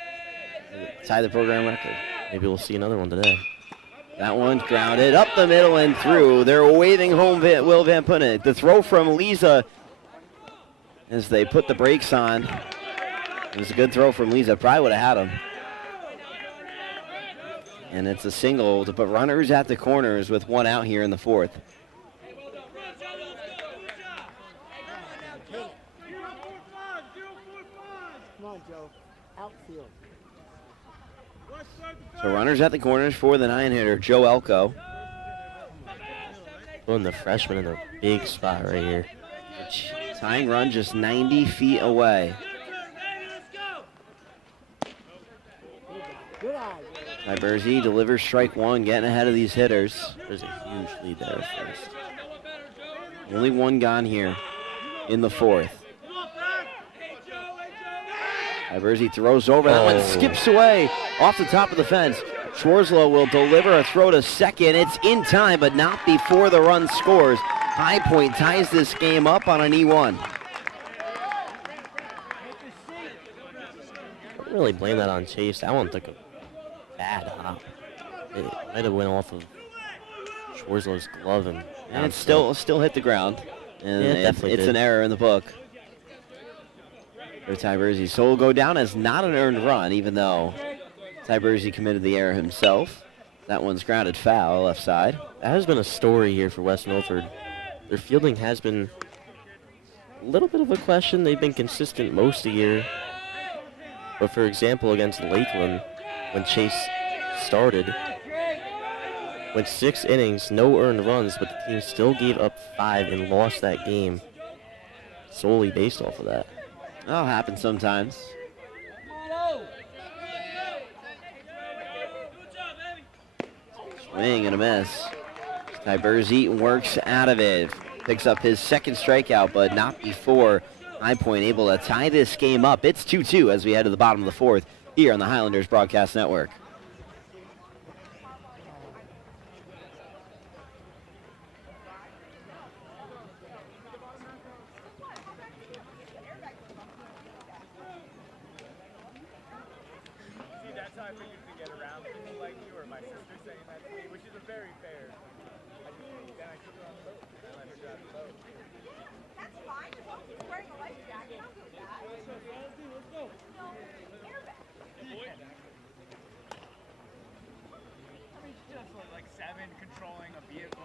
Tied the program record. Maybe we'll see another one today. That one's grounded up the middle and through. They're waving home Will Van Putten. The throw from Lisa as they put the brakes on. It was a good throw from Lisa. Probably would have had him. And it's a single to put runners at the corners with 1 out here in the 4th. Come on, Joe. Outfield. So runners at the corners for the 9-hitter, Joe Elko. Putting the freshman in a big spot right here. Tying run just 90 feet away. Good eye. Varsity delivers strike 1, getting ahead of these hitters. There's a huge lead there at first. Only 1 gone here in the 4th. Varsity throws over. That one skips away off the top of the fence. Schwarzlow will deliver a throw to second. It's in time, but not before the run scores. High Point ties this game up on an E1. I don't really blame that on Chase. That one took a bad hop. It might have went off of Schwarzlow's glove and it still hit the ground. And yeah, it definitely it's did. an error in the book for Varsity. So will go down as not an earned run, even though Varsity committed the error himself. That one's grounded foul, left side. That has been a story here for West Milford. Their fielding has been a little bit of a question. They've been consistent most of the year. But for example, against Lakeland, when Chase started, went 6 innings, no earned runs, but the team still gave up 5 and lost that game solely based off of that. That'll happen sometimes. Swing and a miss. Varsity works out of it. Picks up his 2nd strikeout, but not before High Point able to tie this game up. It's 2-2 as we head to the bottom of the 4th here on the Highlanders Broadcast Network. Controlling a vehicle.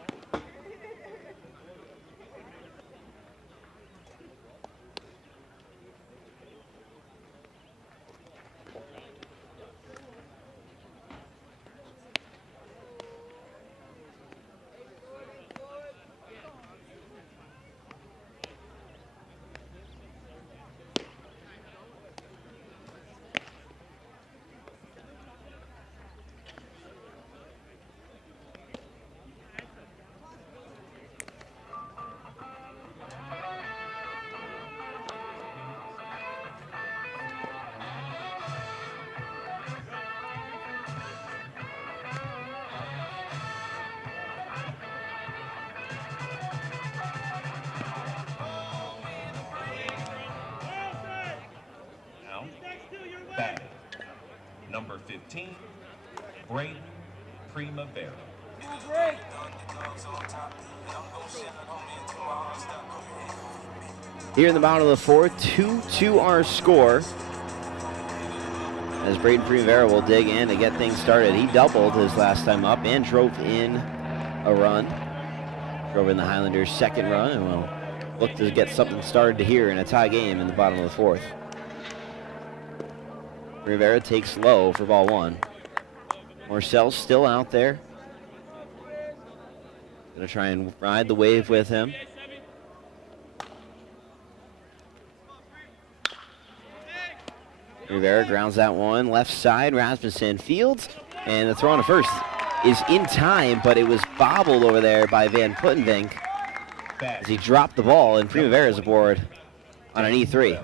15, Braden Primavera. Here in the bottom of the fourth, 2-2 our score. As Braden Primavera will dig in to get things started. He doubled his last time up and drove in a run. Drove in the Highlanders' second run, and will look to get something started here in a tie game in the bottom of the fourth. Primavera takes low for ball one. Morcell's still out there. Gonna try and ride the wave with him. Rivera grounds that one. Left side, Rasmussen fields. And the throw on to first is in time, but it was bobbled over there by Van Puttenvink as he dropped the ball, and Primavera's aboard on an E3.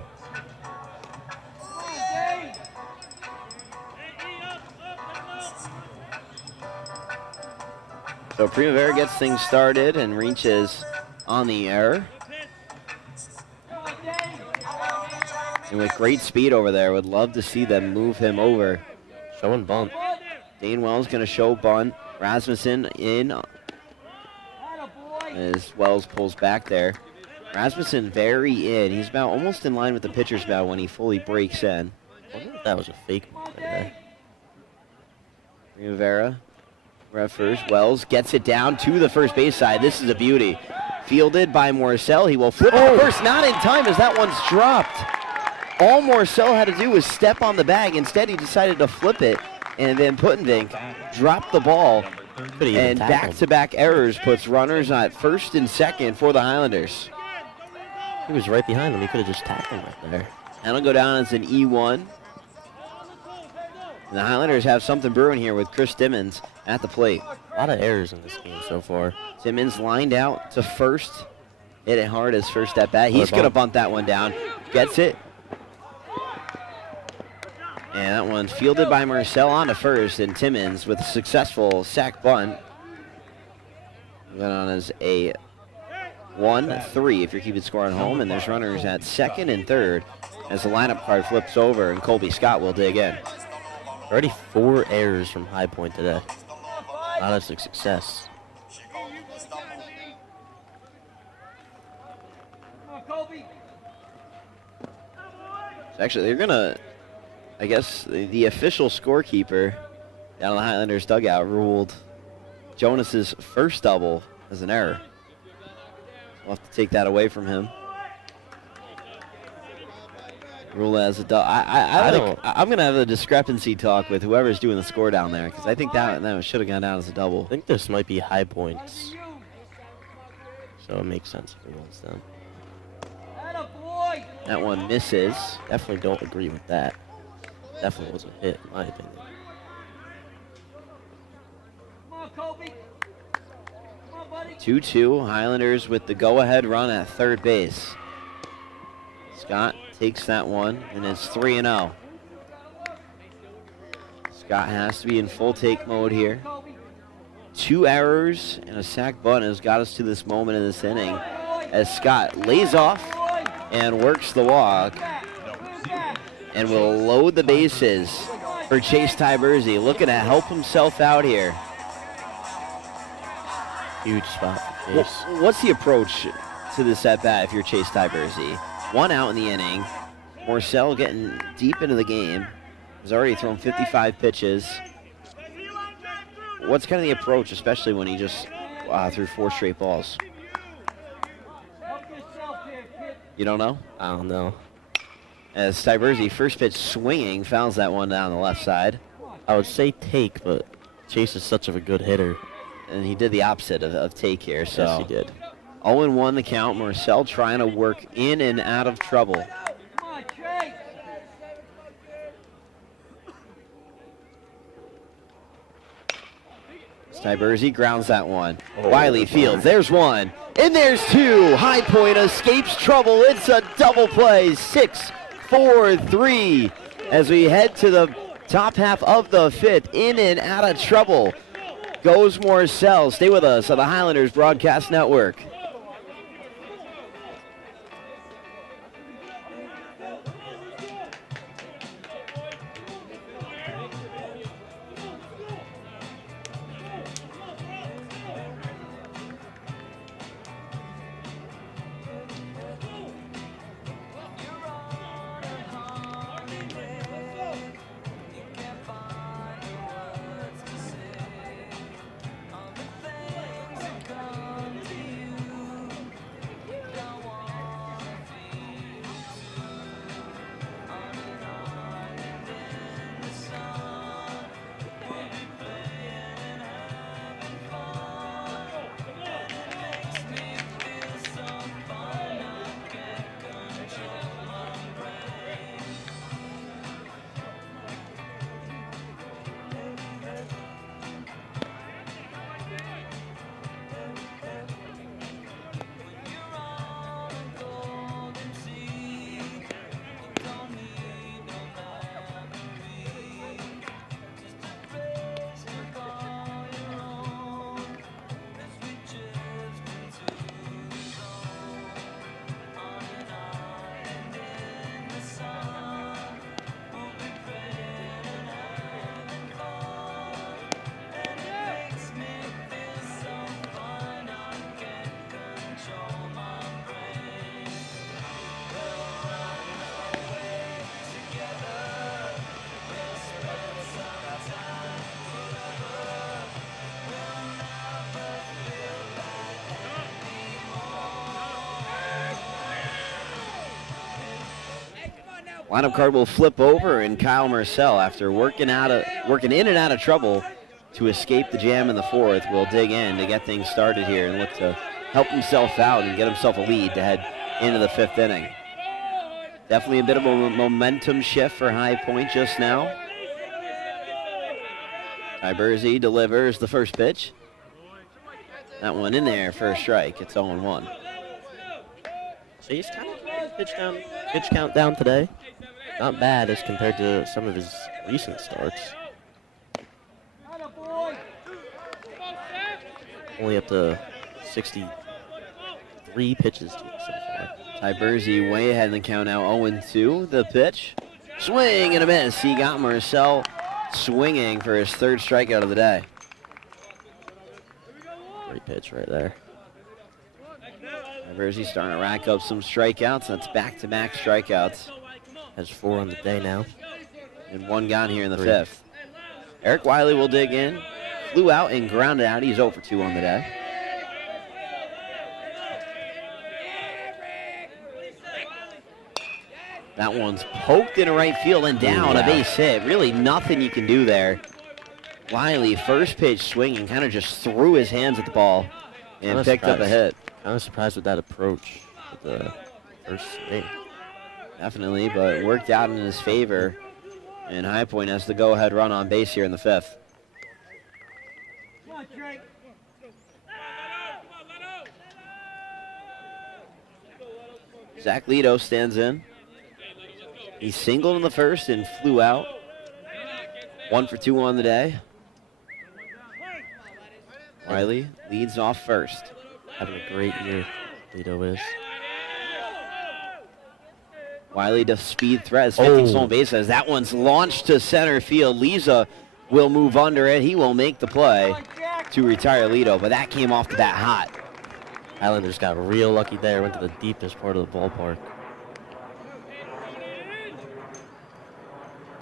So Primavera gets things started and reaches on the error. And with great speed over there, would love to see them move him over. Showing bunt. Dane Wells going to show bunt. Rasmussen in as Wells pulls back there. Rasmussen very in. He's about almost in line with the pitcher's bat when he fully breaks in. I wonder if that was a fake bunt right there. Primavera, ref first. Wells gets it down to the first base side. This is a beauty. Fielded by Morcell. He will flip it first. Not in time as that one's dropped. All Morcell had to do was step on the bag. Instead, he decided to flip it, and then Puttenvink dropped the ball. And back-to-back errors puts runners at first and second for the Highlanders. He was right behind him. He could have just tackled him right there. That'll go down as an E1. And the Highlanders have something brewing here with Chris Timmons at the plate. A lot of errors in this game so far. Timmons lined out to first. Hit it hard his first at bat. He's going to bunt that one down. Gets it. And that one fielded by Morcell on to first, and Timmons with a successful sac bunt. Got on as a 1-3 if you're keeping score on home, and there's runners at second and third as the lineup card flips over, and Colby Scott will dig in. Already 4 errors from High Point today. Not a success. So actually, they're going to, I guess, the official scorekeeper down in the Highlanders dugout ruled Jonas's first double as an error. We'll have to take that away from him. Rule as a double. I'm going to have a discrepancy talk with whoever's doing the score down there, because I think that should have gone down as a double. I think this might be High Points. So it makes sense if it was them. That one misses. Definitely don't agree with that. Definitely was a hit, in my opinion. 2-2, Highlanders with the go-ahead run at third base. Scott takes that one, and it's 3-0. Scott has to be in full take mode here. 2 errors and a sac bunt has got us to this moment in this inning as Scott lays off and works the walk and will load the bases for Chase Tyberzi, looking to help himself out here. Huge spot for Chase. What's the approach to this at-bat if you're Chase Tyberzi? 1 out in the inning. Morcell getting deep into the game. Has already thrown 55 pitches. What's kind of the approach, especially when he just threw 4 straight balls? You don't know? I don't know. As Tyberzi, first pitch swinging, fouls that one down the left side. I would say take, but Chase is such of a good hitter. And he did the opposite of take here. So. Yes, he did. 0-1 the count. Morcell trying to work in and out of trouble. Tyberzi grounds that one. Wiley fields. There's one. And there's 2. High Point escapes trouble. It's a double play. 6-4-3 as we head to the top half of the 5th. In and out of trouble goes Morcell. Stay with us on the Highlanders Broadcast Network. Lineup card will flip over, and Kyle Marcel, after working in and out of trouble to escape the jam in the fourth, will dig in to get things started here and look to help himself out and get himself a lead to head into the fifth inning. Definitely a bit of a momentum shift for High Point just now. Tyberzi delivers the first pitch. That one in there for a strike. It's 0-1. So he's kind of pitch count down today. Not bad as compared to some of his recent starts. Only up to 63 pitches to him so far. Tyberzi way ahead in the count now, 0-2. The pitch. Swing and a miss. He got Marcel swinging for his third strikeout of the day. Great pitch right there. Tyberzi starting to rack up some strikeouts. That's back-to-back strikeouts. Has 4 on the day now. And 1 gone here in the fifth. Eric Wiley will dig in. Flew out and grounded out. He's 0 for 2 on the day. That one's poked into right field and down. A base hit. Really nothing you can do there. Wiley, first pitch swinging, kind of just threw his hands at the ball and picked up a hit. I was surprised with that approach with the first swing. Definitely, but it worked out in his favor. And High Point has the go-ahead run on base here in the fifth. Zach Lido stands in. He singled in the first and flew out. 1 for 2 on the day. Wiley leads off first. Having a great year, Lido is. Wiley to speed threat as 15 stolen bases. That one's launched to center field. Leza will move under it. He will make the play to retire Lido, but that came off the bat hot. Highlanders got real lucky there. Went to the deepest part of the ballpark.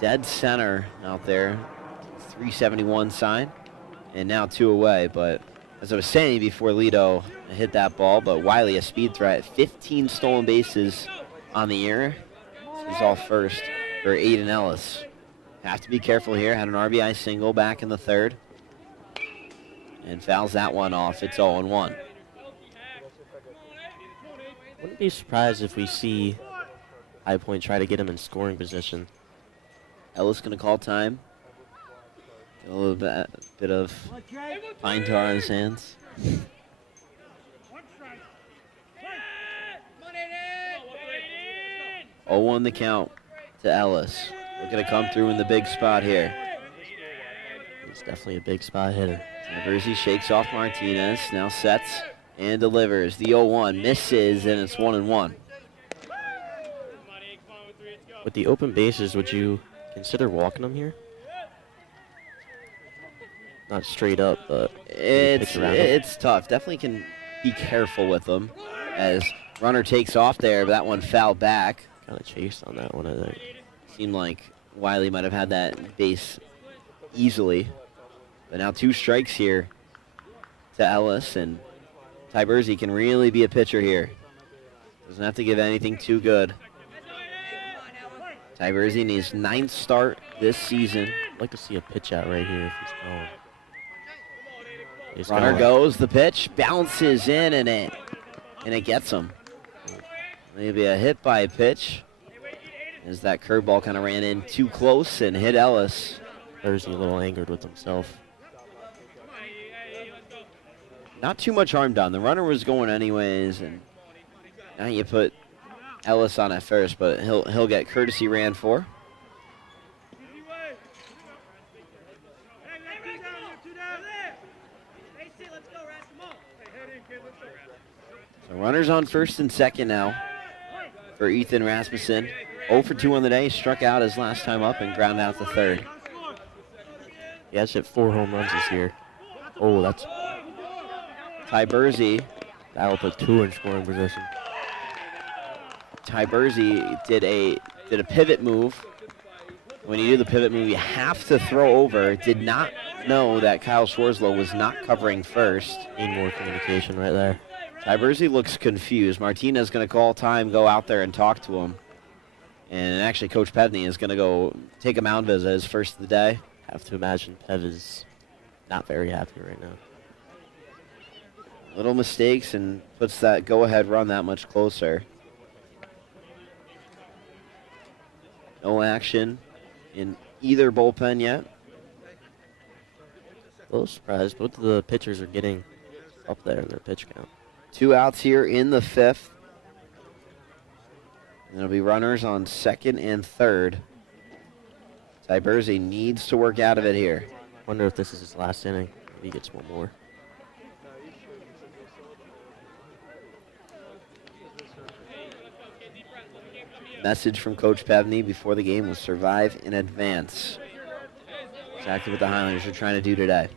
Dead center out there. 371 sign. And now 2 away, but as I was saying before Lido hit that ball, but Wiley a speed threat. 15 stolen bases on the year. He's off first for Aiden Ellis. Have to be careful here. Had an RBI single back in the third. And fouls that one off. It's 0-1. Wouldn't be surprised if we see High Point try to get him in scoring position. Ellis going to call time. Get a little bit of pine tar on his hands. 0-1 the count to Ellis. Looking to come through in the big spot here. He's definitely a big spot hitter. Tyberzi shakes off Martinez, now sets and delivers. The 0-1 misses, and it's 1-1. With the open bases, would you consider walking him here? Not straight up, but it's tough. Definitely can be careful with them as runner takes off there, but that one fouled back. Kind of chased on that one, I think. Seemed like Wiley might have had that base easily. But now 2 strikes here to Ellis, and Tyberzi can really be a pitcher here. Doesn't have to give anything too good. Tyberzi in his 9th start this season. I'd like to see a pitch out right here if he's going. Runner goes, the pitch bounces in, and it gets him. Maybe a hit by a pitch, as that curveball kind of ran in too close and hit Ellis. Thursday a little angered with himself. Not too much harm done. The runner was going anyways, and now you put Ellis on at first, but he'll get courtesy ran for. So runners on first and second now for Ethan Rasmussen. 0 for 2 on the day. Struck out his last time up and ground out the third. He has hit 4 home runs this year. Oh, that's Tyberzi. That'll put 2 in scoring position. Tyberzi did a pivot move. When you do the pivot move, you have to throw over. Did not know that Kyle Schwarzlow was not covering first. Need more communication right there. Tyberzi looks confused. Martinez going to call time, go out there and talk to him. And actually, Coach Pevney is going to go take a mound visit his first of the day. Have to imagine Pev is not very happy right now. Little mistakes and puts that go-ahead run that much closer. No action in either bullpen yet. A little surprised. Both of the pitchers are getting up there in their pitch count. 2 outs here in the 5th. And there'll be runners on 2nd and 3rd. Tiberzi needs to work out of it here. Wonder if this is his last inning. Maybe he gets one more. Message from Coach Pevney before the game was survive in advance. Exactly what the Highlanders are trying to do today.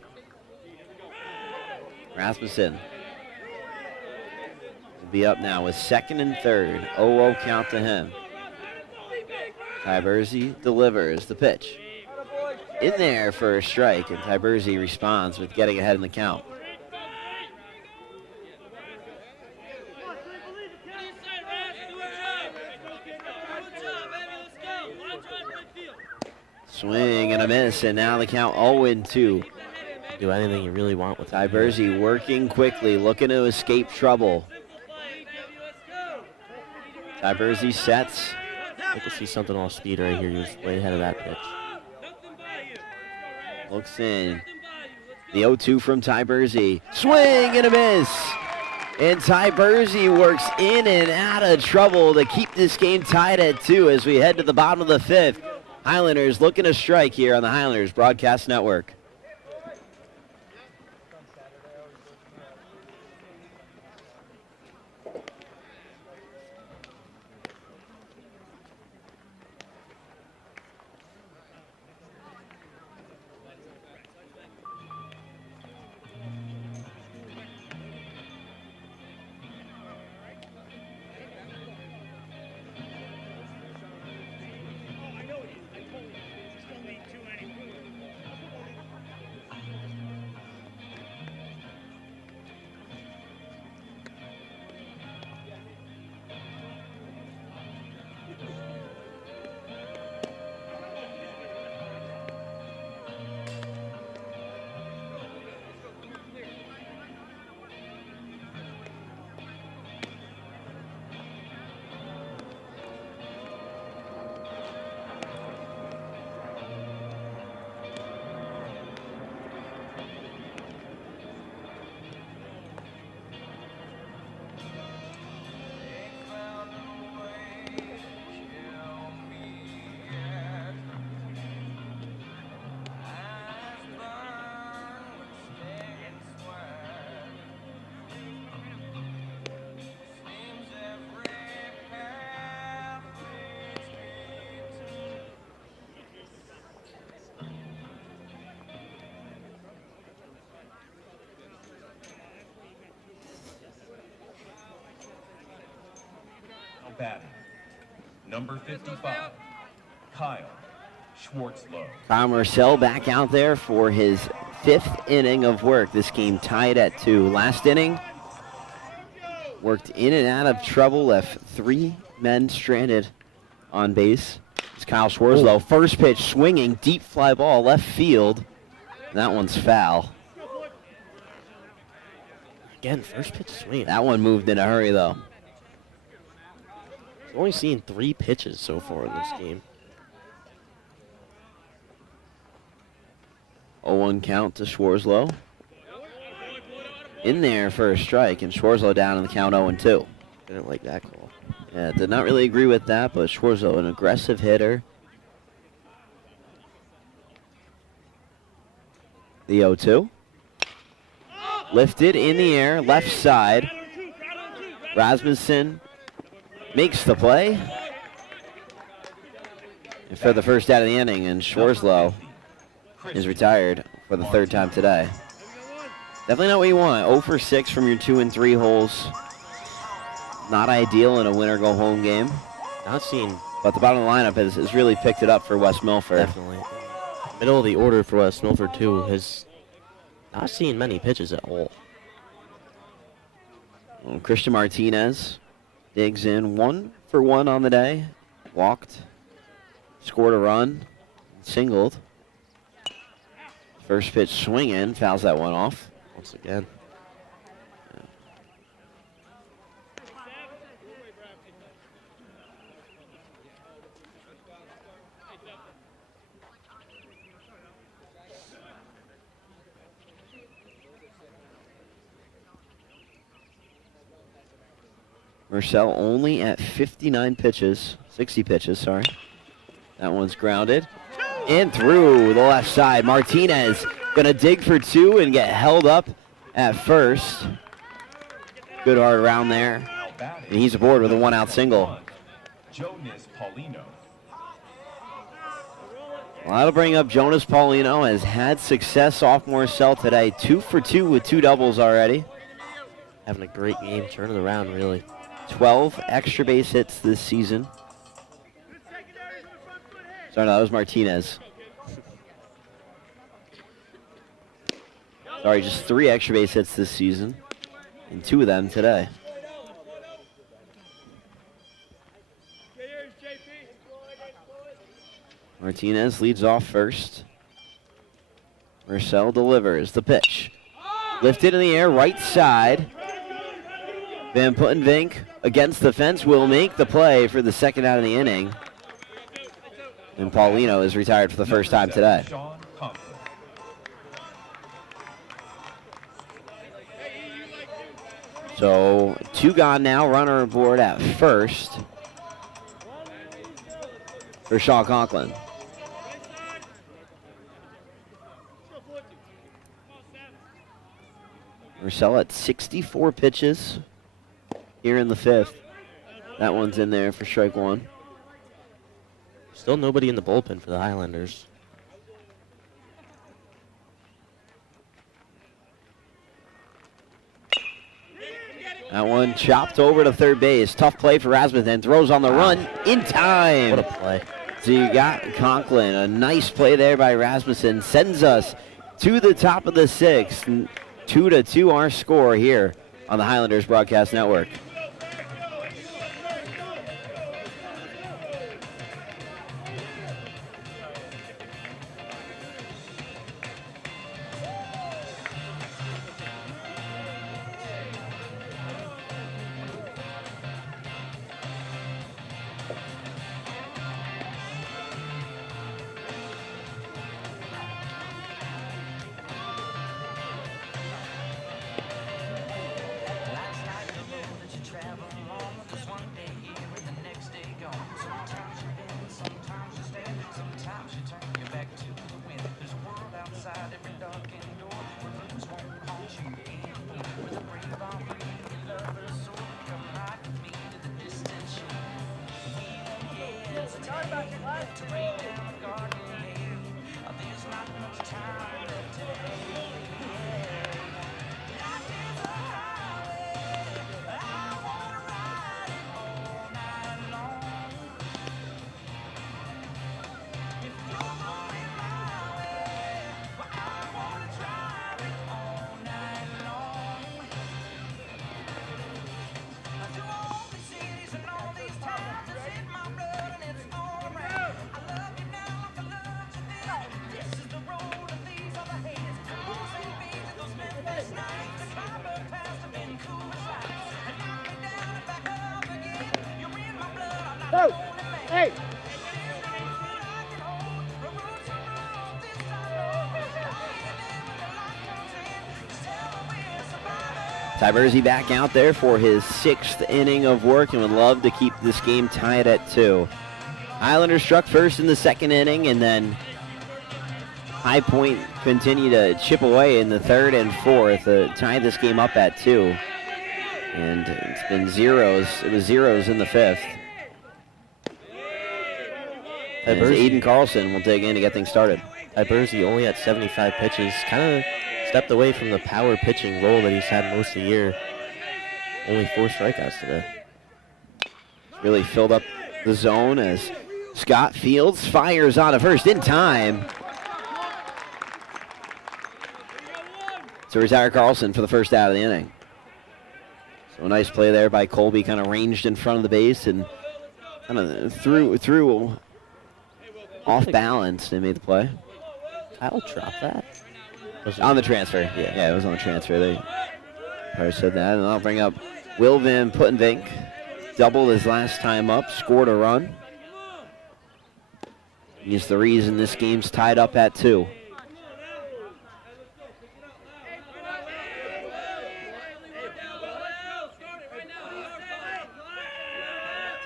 Rasmussen will be up now with 2nd and 3rd. 0-0 count to him. Tiberzi delivers the pitch. In there for a strike, and Tiberzi responds with getting ahead in the count. Swing and a miss, and now the count 0-2. Do anything you really want with Tiberzi working quickly, looking to escape trouble. Tiberzi sets. I can see something off speed right here. He was way ahead of that pitch. Looks in. The 0-2 from Tiberzi. Swing and a miss. And Tiberzi works in and out of trouble to keep this game tied at 2 as we head to the bottom of the 5th. Highlanders looking to strike here on the Highlanders Broadcast Network. Batting, number 55, Kyle Schwartzlow. Kyle Marcel back out there for his 5th inning of work. This game tied at 2. Last inning, worked in and out of trouble, left 3 men stranded on base. It's Kyle Schwartzlow. First pitch swinging, deep fly ball, left field. That one's foul. Again, first pitch swing. That one moved in a hurry, though. I've only seen 3 pitches so far in this game. 0-1 count to Schwarzlow. In there for a strike, and Schwarzlow down in the count 0-2. Didn't like that call. Yeah, did not really agree with that, but Schwarzlow, an aggressive hitter. The 0-2. Lifted in the air, left side. Rasmussen makes the play. And for the first out of the inning, and Schwarzlow is retired for the 3rd time today. Definitely not what you want. 0 for 6 from your 2 and 3 holes. Not ideal in a win-or-go-home game. Not seeing. But the bottom of the lineup has really picked it up for West Milford. Definitely. Middle of the order for West Milford, too, has not seen many pitches at all. Well, Christian Martinez digs in 1 for 1 on the day. walked, scored a run, singled. First pitch swinging, fouls that one off. Once again. Marcel only at 59 pitches, 60 pitches, sorry. That one's grounded. And through the left side. Martinez gonna dig for two and get held up at first. Good hard round there. And he's aboard with a one-out single. Jonas Paulino. Well, that'll bring up Jonas Paulino. Has had success off Marcel today. 2 for 2 with 2 doubles already. Having a great game, turning around really. 12 extra base hits this season. Sorry, no, that was Martinez. Sorry, just 3 extra base hits this season, and 2 of them today. Martinez leads off first. Marcel delivers the pitch. Lifted in the air, right side. Van Puttenvink against the fence will make the play for the second out of the inning. And Paulino is retired for the first time today. So 2 gone now, runner aboard at first for Sean Conklin. Marcel at 64 pitches here in the 5th. That one's in there for strike 1. Still nobody in the bullpen for the Highlanders. That one chopped over to third base. Tough play for Rasmussen. Throws on the run in time. What a play. So you got Conklin. A nice play there by Rasmussen. Sends us to the top of the 6th. 2-2 our score here on the Highlanders Broadcast Network. Hey! Ty Bursey back out there for his 6th inning of work and would love to keep this game tied at 2. Highlanders struck first in the 2nd inning, and then High Point continued to chip away in the 3rd and 4th, tie this game up at 2. And it's been zeros. It was zeros in the 5th. As Aiden Carlson will dig in to get things started. Ty Bursey only had 75 pitches. Kind of stepped away from the power pitching role that he's had most of the year. Only 4 strikeouts today. Really filled up the zone as Scott Fields fires on to first in time to retire Carlson for the first out of the inning. So a nice play there by Colby, kind of ranged in front of the base and kind of threw off balance and made the play. Kyle dropped that? On the transfer. Yeah, it was on the transfer. They probably said that. And I'll bring up Will Van Puttenvink. Doubled his last time up, scored a run. He's the reason this game's tied up at 2.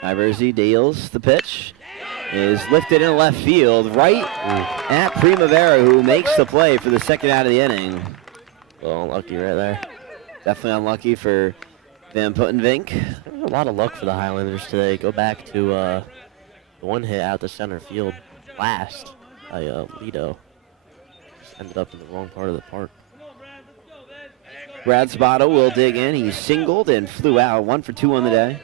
Varsity deals the pitch. Is lifted in left field, right at Primavera, who makes the play for the second out of the inning. A little unlucky right there. Definitely unlucky for Van Puttenvink. A lot of luck for the Highlanders today. Go back to the one hit out the center field last by Lido. Just ended up in the wrong part of the park. Brad Spada will dig in. He singled and flew out. 1 for 2 on the day.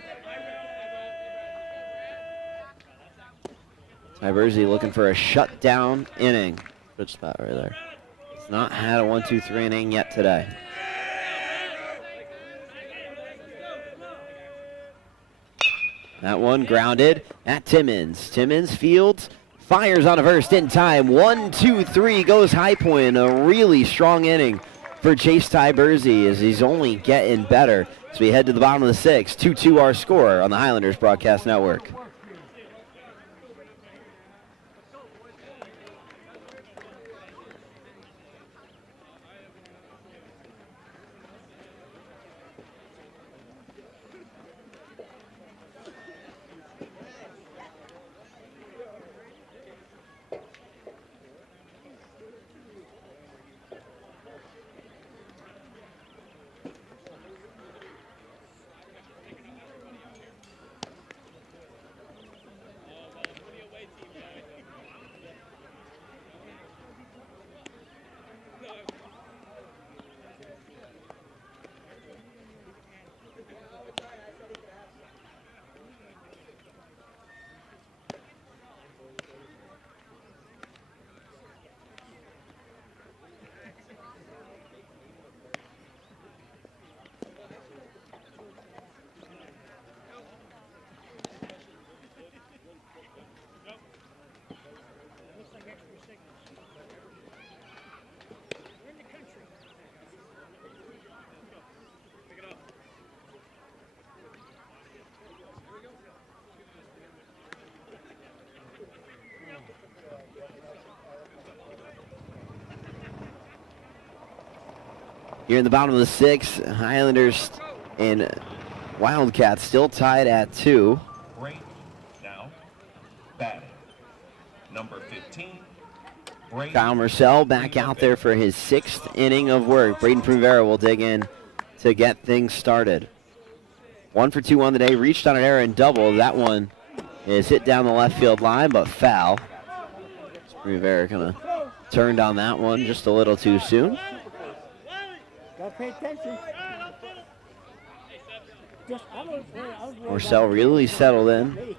Varsity looking for a shutdown inning. Good spot right there. He's not had a 1-2-3 inning yet today. That one grounded at Timmons. Timmons fields, fires on a first in time. 1-2-3 goes High Point. A really strong inning for Chase Varsity as he's only getting better. So we head to the bottom of the 6th. 2-2 our score on the Highlanders Broadcast Network. Here in the bottom of the 6th, Highlanders and Wildcats still tied at 2. Break now. Batting. Number 15. Braden. Kyle Marcel back out there for his 6th inning of work. Braden Primavera will dig in to get things started. 1 for 2 on the day, reached on an error and double. That one is hit down the left field line, but foul. Primavera kind of turned on that one just a little too soon. Gotta pay attention. Marcel really settled in.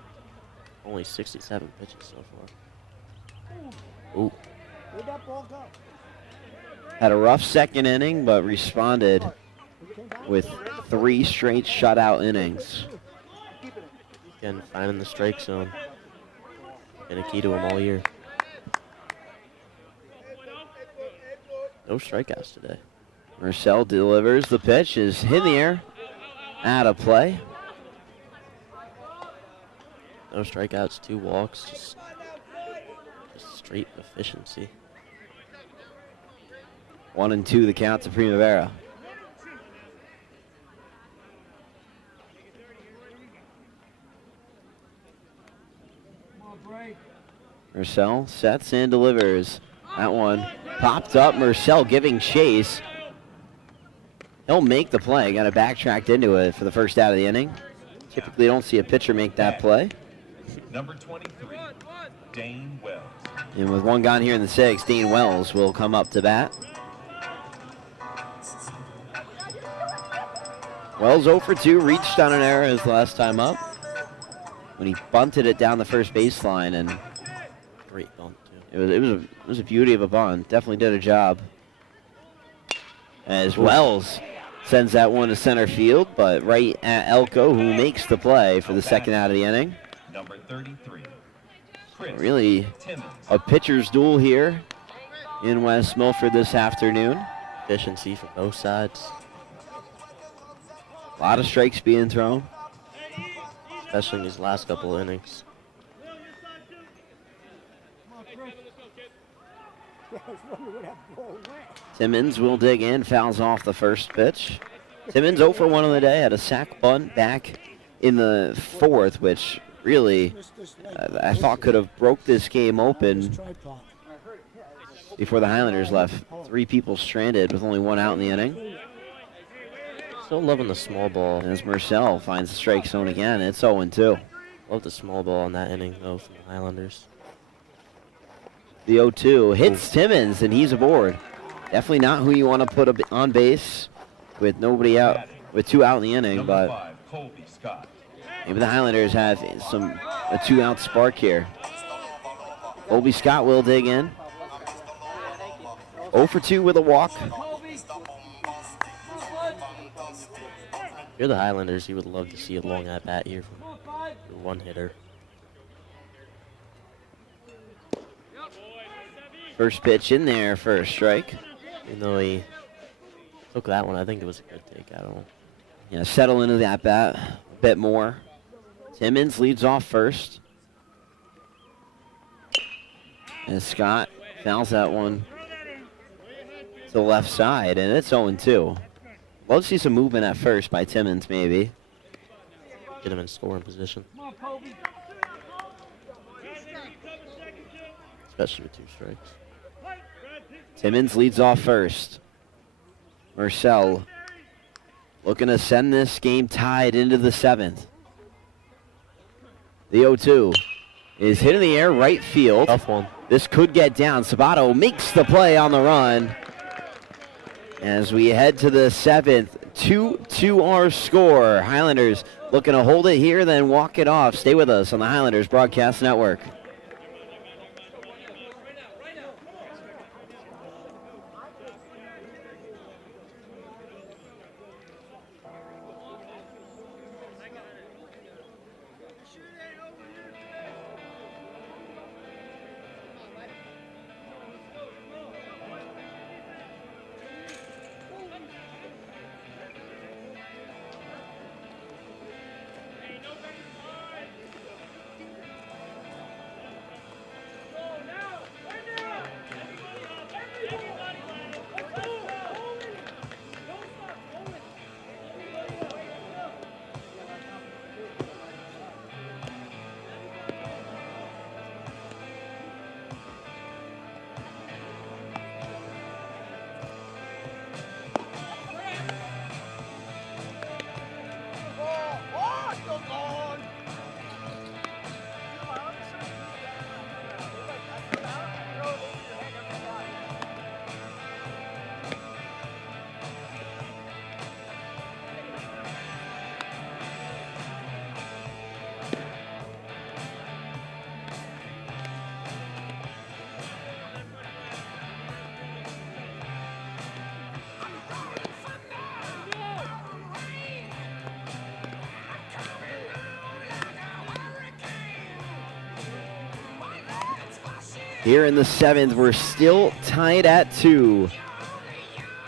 Only 67 pitches so far. Ooh. Where'd that ball go? Had a rough second inning, but responded with 3 straight shutout innings. Again, finding the strike zone. Been a key to him all year. No strikeouts today. Marcel delivers. The pitch is in the air. Out of play. No strikeouts, 2 walks. Just straight efficiency. 1-2 the count to Primavera. Marcel sets and delivers. That one popped up. Marcel giving chase. He'll make the play. Got it backtracked into it for the first out of the inning. Typically don't see a pitcher make that play. Number 23, Dane Wells. And with 1 gone here in the 6th, Dane Wells will come up to bat. Wells 0 for 2, reached on an error his last time up when he bunted it down the first baseline, and Great bunt, too. it was a beauty of a bunt. Definitely did a job. As Wells sends that one to center field, but right at Elko, who makes the play for the second out of the inning. Number 33. Chris Really Timmons. a pitcher's duel here in West Milford this afternoon. Efficiency from both sides, A lot of strikes being thrown. especially in these last couple of innings. Timmons will dig in, fouls off the first pitch. Timmons 0 for 1 on the day, had a sac bunt back in the fourth, which really I thought could have broke this game open before the Highlanders left 3 people stranded with only 1 out in the inning. Still loving the small ball. As Marcel finds the strike zone again, it's 0-2. Love the small ball in that inning, though, from the Highlanders. The 0-2 hits Timmons, and he's aboard. Definitely not who you want to put on base with nobody out, with 2 out in the inning, Number but 5, Colby Scott. maybe the Highlanders have a 2-out spark here. Colby Scott will dig in. 0 for 2 with a walk. If you're the Highlanders, you would love to see a long at bat here from your one hitter. First pitch in there for a strike. Even though he took that one, I think it was a good take. I don't know. Yeah, settle into that bat a bit more. Timmons leads off first. And Scott fouls that one to the left side, and it's 0-2. Love to see some movement at first by Timmons, maybe. Get him in scoring position. Especially with 2 strikes. Timmons leads off first. Marcel looking to send this game tied into the 7th. The 0-2 is hit in the air, right field. Tough one. This could get down. Sabato makes the play on the run. As we head to the 7th, 2-2 our score. Highlanders looking to hold it here, then walk it off. Stay with us on the Highlanders Broadcast Network. Here in the 7th, we're still tied at 2.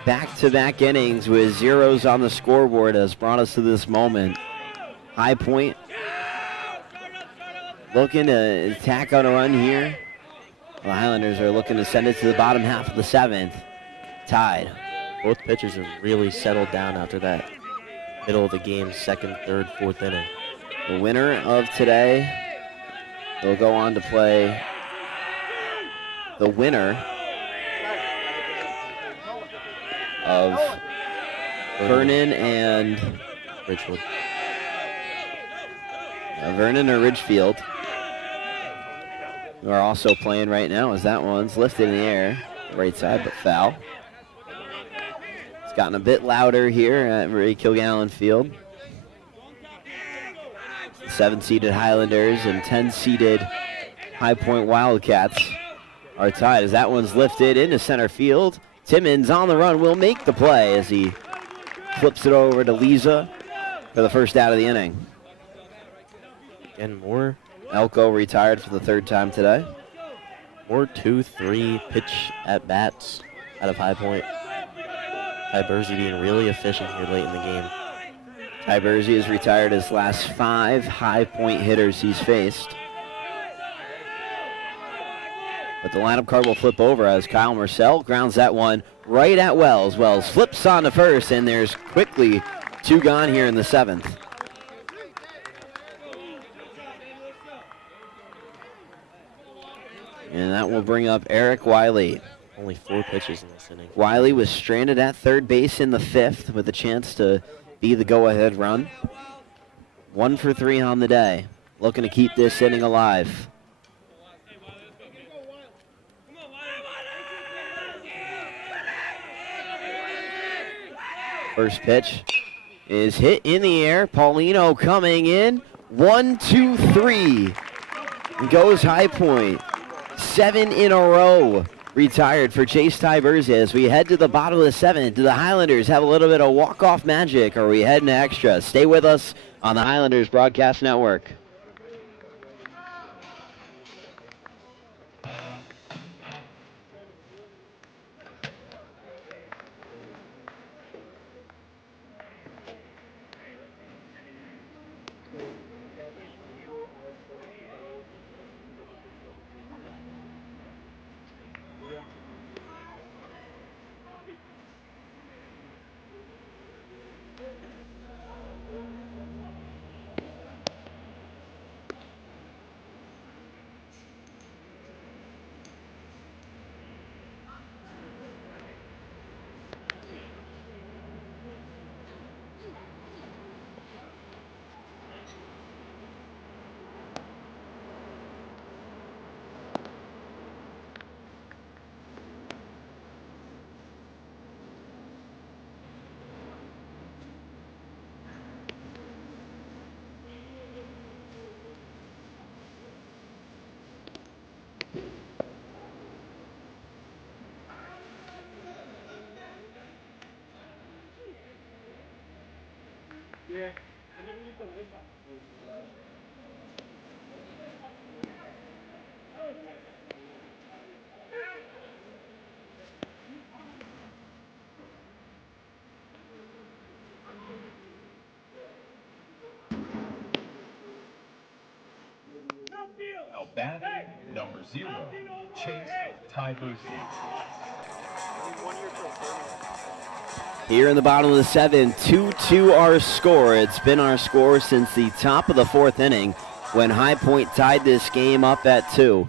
Back-to-back innings with zeros on the scoreboard has brought us to this moment. High Point looking to tack on a run here. The Highlanders are looking to send it to the bottom half of the 7th. Tied. Both pitchers have really settled down after that middle of the game, 2nd, 3rd, 4th inning. The winner of today will go on to play the winner of Vernon and Ridgewood. Vernon or Ridgefield, who are also playing right now, as that one's lifted in the air, right side, but foul. It's gotten a bit louder here at Kilgallen Field. 7-seeded Highlanders and 10-seeded High Point Wildcats are tied as that one's lifted into center field. Timmons on the run will make the play as he flips it over to Leza for the first out of the inning. Again, more Elko retired for the third time today. More 2-3 pitch at bats out of High Point. Ty Bursey being really efficient here late in the game. Ty Bursey has retired his last 5 High Point hitters he's faced. But the lineup card will flip over as Kyle Marcel grounds that one right at Wells. Wells flips on to first, and there's quickly 2 gone here in the 7th. And that will bring up Eric Wiley. Only 4 pitches in this inning. Wiley was stranded at third base in the 5th with a chance to be the go-ahead run. 1 for 3 on the day. Looking to keep this inning alive. First pitch is hit in the air. Paulino coming in. 1, 2, 3. Goes High Point. 7 in a row retired for Chase Ty Bursey as we head to the bottom of the 7th. Do the Highlanders have a little bit of walk-off magic, or are we heading to extra? Stay with us on the Highlanders Broadcast Network. Now batting, number 0, Chase Ty Bursey. Here in the bottom of the 7th, 2-2 our score. It's been our score since the top of the 4th inning when High Point tied this game up at 2.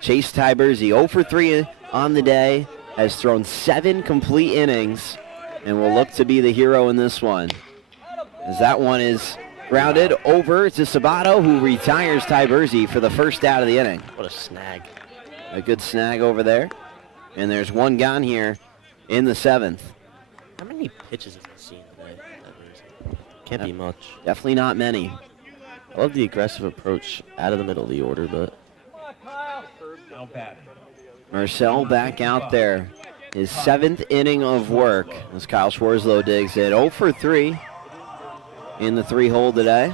Chase Ty Bursey 0 for 3 on the day, has thrown 7 complete innings, and will look to be the hero in this one. As that one is grounded over to Sabato, who retires Ty Bursey for the first out of the inning. What a snag. A good snag over there. And there's 1 gone here in the 7th. How many pitches have you seen today? Can't be much. Definitely not many. I love the aggressive approach out of the middle of the order, but Now batting, Marcel back out there. His 7th inning of work as Kyle Schwarzlow digs it. 0 for 3 in the 3-hole today.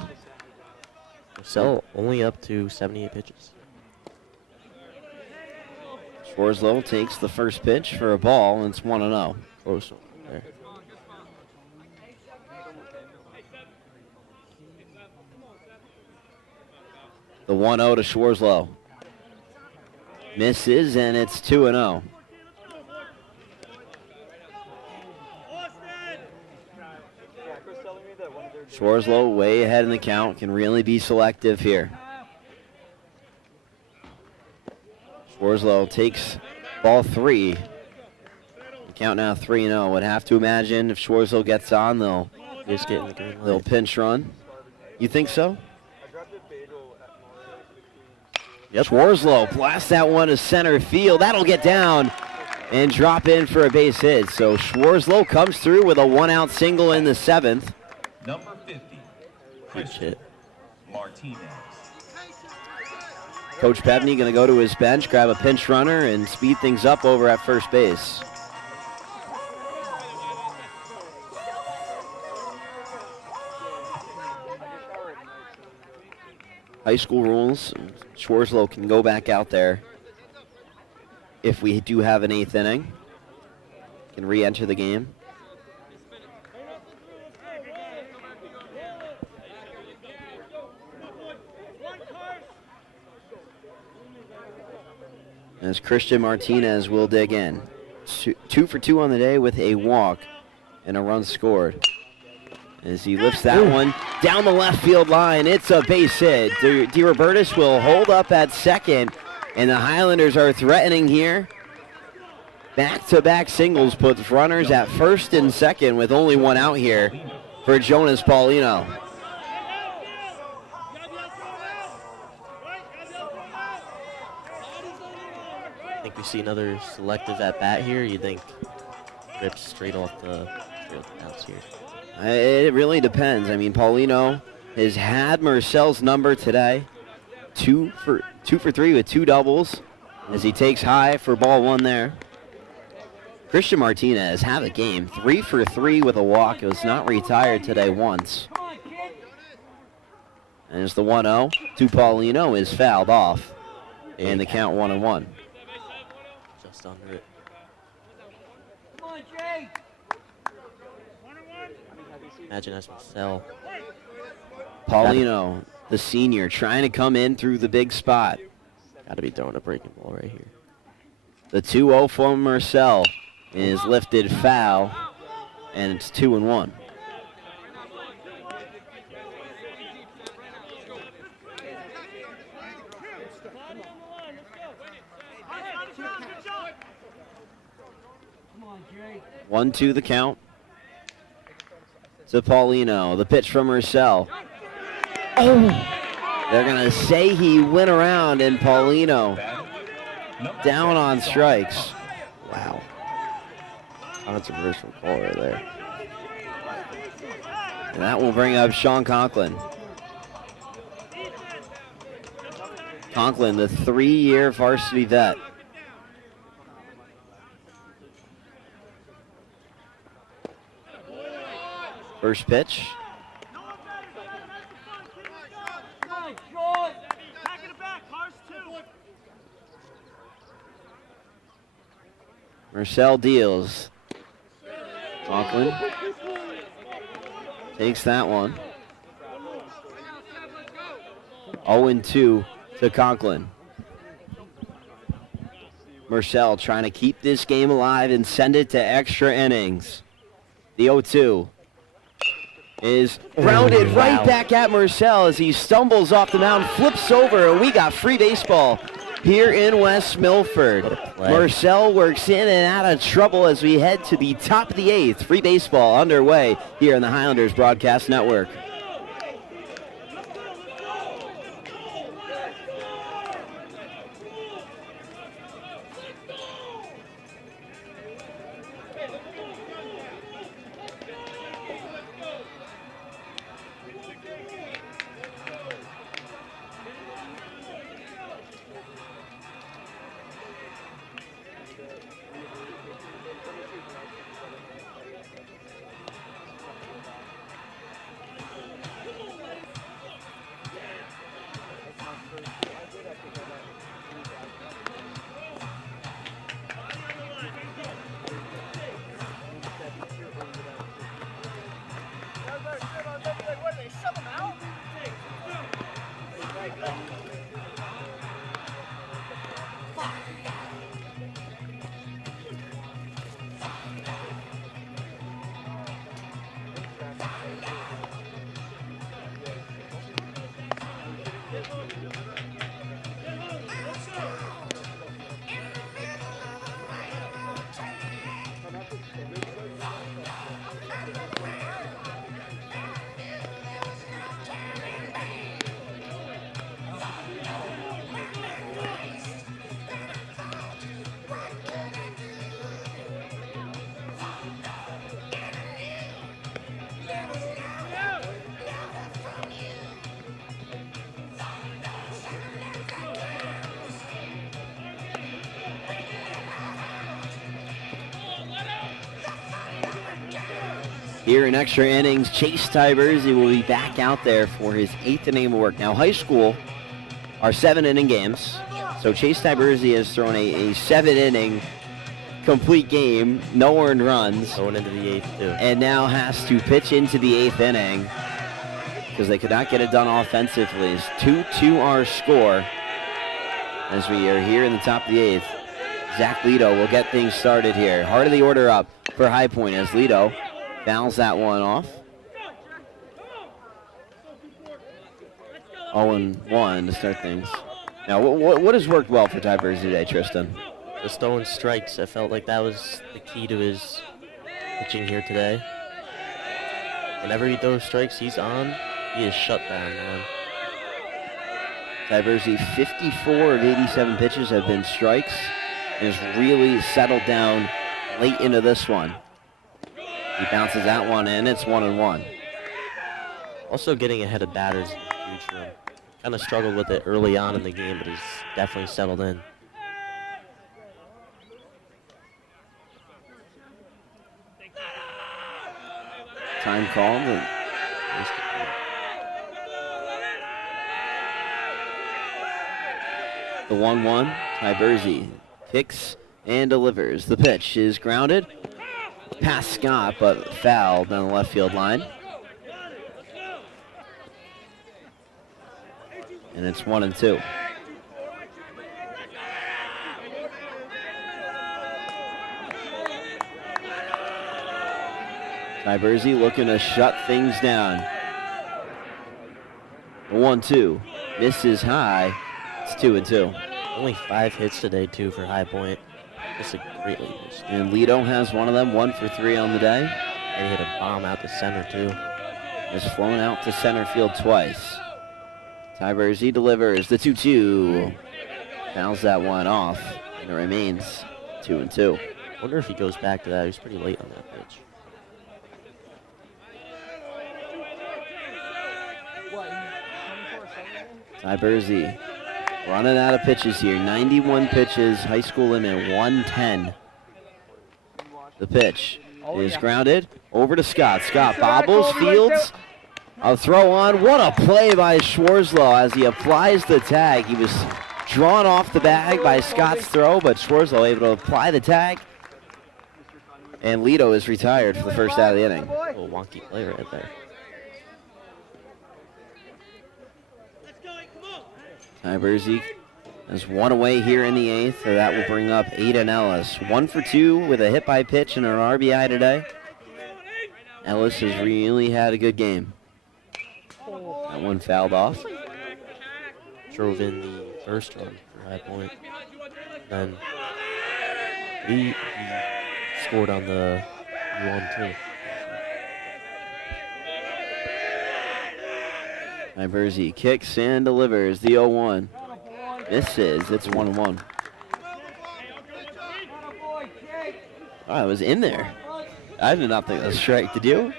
Marcel only up to 78 pitches. Schwarzlow takes the first pitch for a ball, and it's 1-0. Close one there. The 1-0 to Schwarzlow. Misses, and it's 2-0. Schwarzlow way ahead in the count, can really be selective here. Schwarzlow takes ball 3. The count now 3-0. Would have to imagine if Schwarzlow gets on, they'll Just getting the green they'll light. pinch run. You think so? Yes, Schwarzlow blasts that one to center field. That'll get down and drop in for a base hit. So Schwarzlow comes through with a 1-out single in the 7th. number 50, Good Christian shit. Martinez. Coach Bevney going to go to his bench, grab a pinch runner, and speed things up over at first base. high school rules. Schwarzlow can go back out there if we do have an 8th inning. Can re-enter the game. As Christian Martinez will dig in. 2 for 2 on the day with a walk and a run scored. As he lifts that one down the left field line, it's a base hit. DeRobertis will hold up at second, and the Highlanders are threatening here. Back-to-back singles puts runners at first and second with only one out here for Jonas Paulino. I think we see another selective at bat here. You think rips straight off the bounce here? It really depends. I mean, Paulino has had Marcel's number today. 2 for 3 with 2 doubles as he takes high for ball 1 there. Christian Martinez had a game. 3 for 3 with a walk. It was not retired today once. And as the 1-0 to Paulino is fouled off. And the count 1-1. Just under it. Imagine that's Marcel. Paulino, the senior, trying to come in through the big spot. Got to be throwing a breaking ball right here. The 2-0 from Marcel is lifted foul, and it's 2-1. One, 2 the count. To Paulino, the pitch from Marcel. Oh! They're going to say he went around, and Paulino down on strikes. Wow. Controversial call right there. And that will bring up Sean Conklin. Conklin, the 3-year varsity vet. First pitch. Marcel deals. Conklin takes that one. 0-2 to Conklin. Marcel trying to keep this game alive and send it to extra innings. The 0-2 is grounded right back at Marcel as he stumbles off the mound, flips over, and we got free baseball here in West Milford. Marcel works in and out of trouble as we head to the top of the 8th. Free baseball underway here on the Highlanders Broadcast Network. Here in extra innings, Chase Tyberzi will be back out there for his 8th inning of work. Now, high school, are 7-inning games. So Chase Tiberzi has thrown a 7-inning complete game, no earned runs. Going into the 8th, too. And now has to pitch into the 8th inning because they could not get it done offensively. It's 2-2 our score as we are here in the top of the 8th. Zach Lito will get things started here. Heart of the order up for High Point as Lito fouls that one off. 0-1 to start things. Now, what has worked well for Tiberzi today, Tristan? Just throwing strikes. I felt like that was the key to his pitching here today. Whenever he throws strikes, he's on. He is shut down, man. Tiberzi, 54 of 87 pitches have been strikes. And has really settled down late into this one. He bounces that one in. It's 1-1. Also getting ahead of batters is huge for him. Kind of struggled with it early on in the game, but he's definitely settled in. Time called. The 1-1. Tiberzi kicks and delivers. The pitch is grounded past Scott, but fouled on the left field line. And it's 1-2. Tiberzi looking to shut things down. The 1-2 misses high. It's 2-2. Only 5 hits today, too, for High Point. That's a great lead. And Lito has one of them, 1 for 3 on the day. And he hit a bomb out to center, too. Has flown out to center field twice. Tiberzi delivers the 2-2. Fouls that one off, and it remains 2-2. Wonder if he goes back to that. He was pretty late on that pitch. Tiberzi running out of pitches here. 91 pitches, high school limit 110. The pitch is grounded over to Scott. Scott bobbles, fields. A throw on. What a play by Schwarzlow as he applies the tag. He was drawn off the bag by Scott's throw, but Schwarzlow able to apply the tag. And Lito is retired for the first out of the inning. A little wonky play right there. Tiberzi has one away here in the 8th, so that will bring up Aiden Ellis. 1 for 2 with a hit by pitch and an RBI today. Ellis has really had a good game. That one fouled off. Drove in the first run for High Point. Then he scored on the 1-2. Tiberzi kicks and delivers the 0-1. Misses. It's 1-1. Oh, it was in there. I did not think that was a strike. Did you?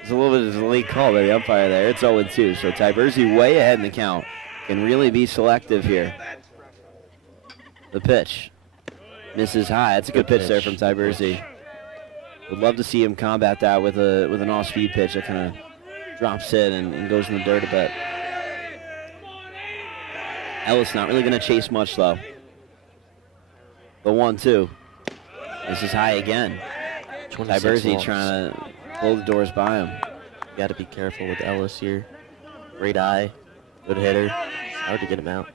It's a little bit of a late call by the umpire there. It's 0-2. So Tiberzi way ahead in the count. Can really be selective here. The pitch misses high. That's a good pitch there from Tiberzi. Would love to see him combat that with an off-speed pitch that kind of drops in and goes in the dirt a bit. Ellis not really going to chase much, though. The 1-2. This is high again. Tiberzi trying to pull the doors by him. You got to be careful with Ellis here. Great eye, good hitter. It's hard to get him out.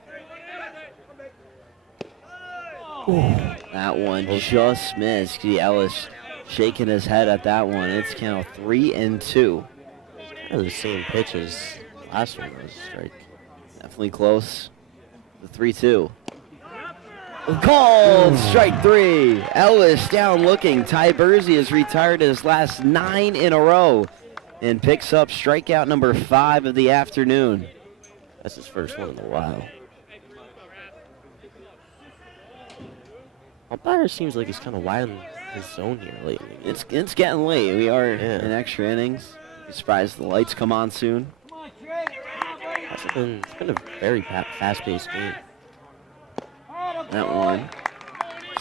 Ooh, that one just missed. See Ellis shaking his head at that one. It's count 3-2. Kind of the same pitch as the last one was a strike. Definitely close. The 3-2. Called strike 3. Ellis down looking. Tiberzi has retired his last 9 in a row and picks up strikeout number 5 of the afternoon. That's his first one in a while. Umpire seems like he's kind of widening his zone here lately. It's getting late. We are in extra innings. Be surprised the lights come on soon. It's been a very fast-paced game. That one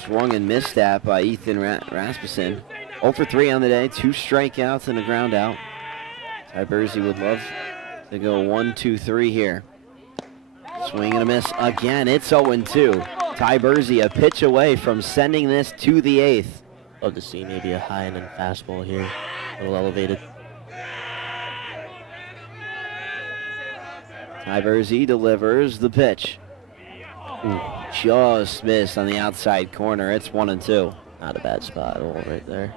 swung and missed at by Ethan Rasmussen. 0 for 3 on the day, 2 strikeouts and a ground out. Tiberzi would love to go 1-2-3 here. Swing and a miss again. It's 0-2. Ty Bursey a pitch away from sending this to the 8th. Love to see maybe a high and fastball here. A little elevated. Ty Bursey delivers the pitch. Ooh, just missed on the outside corner. It's 1-2. Not a bad spot at all right there.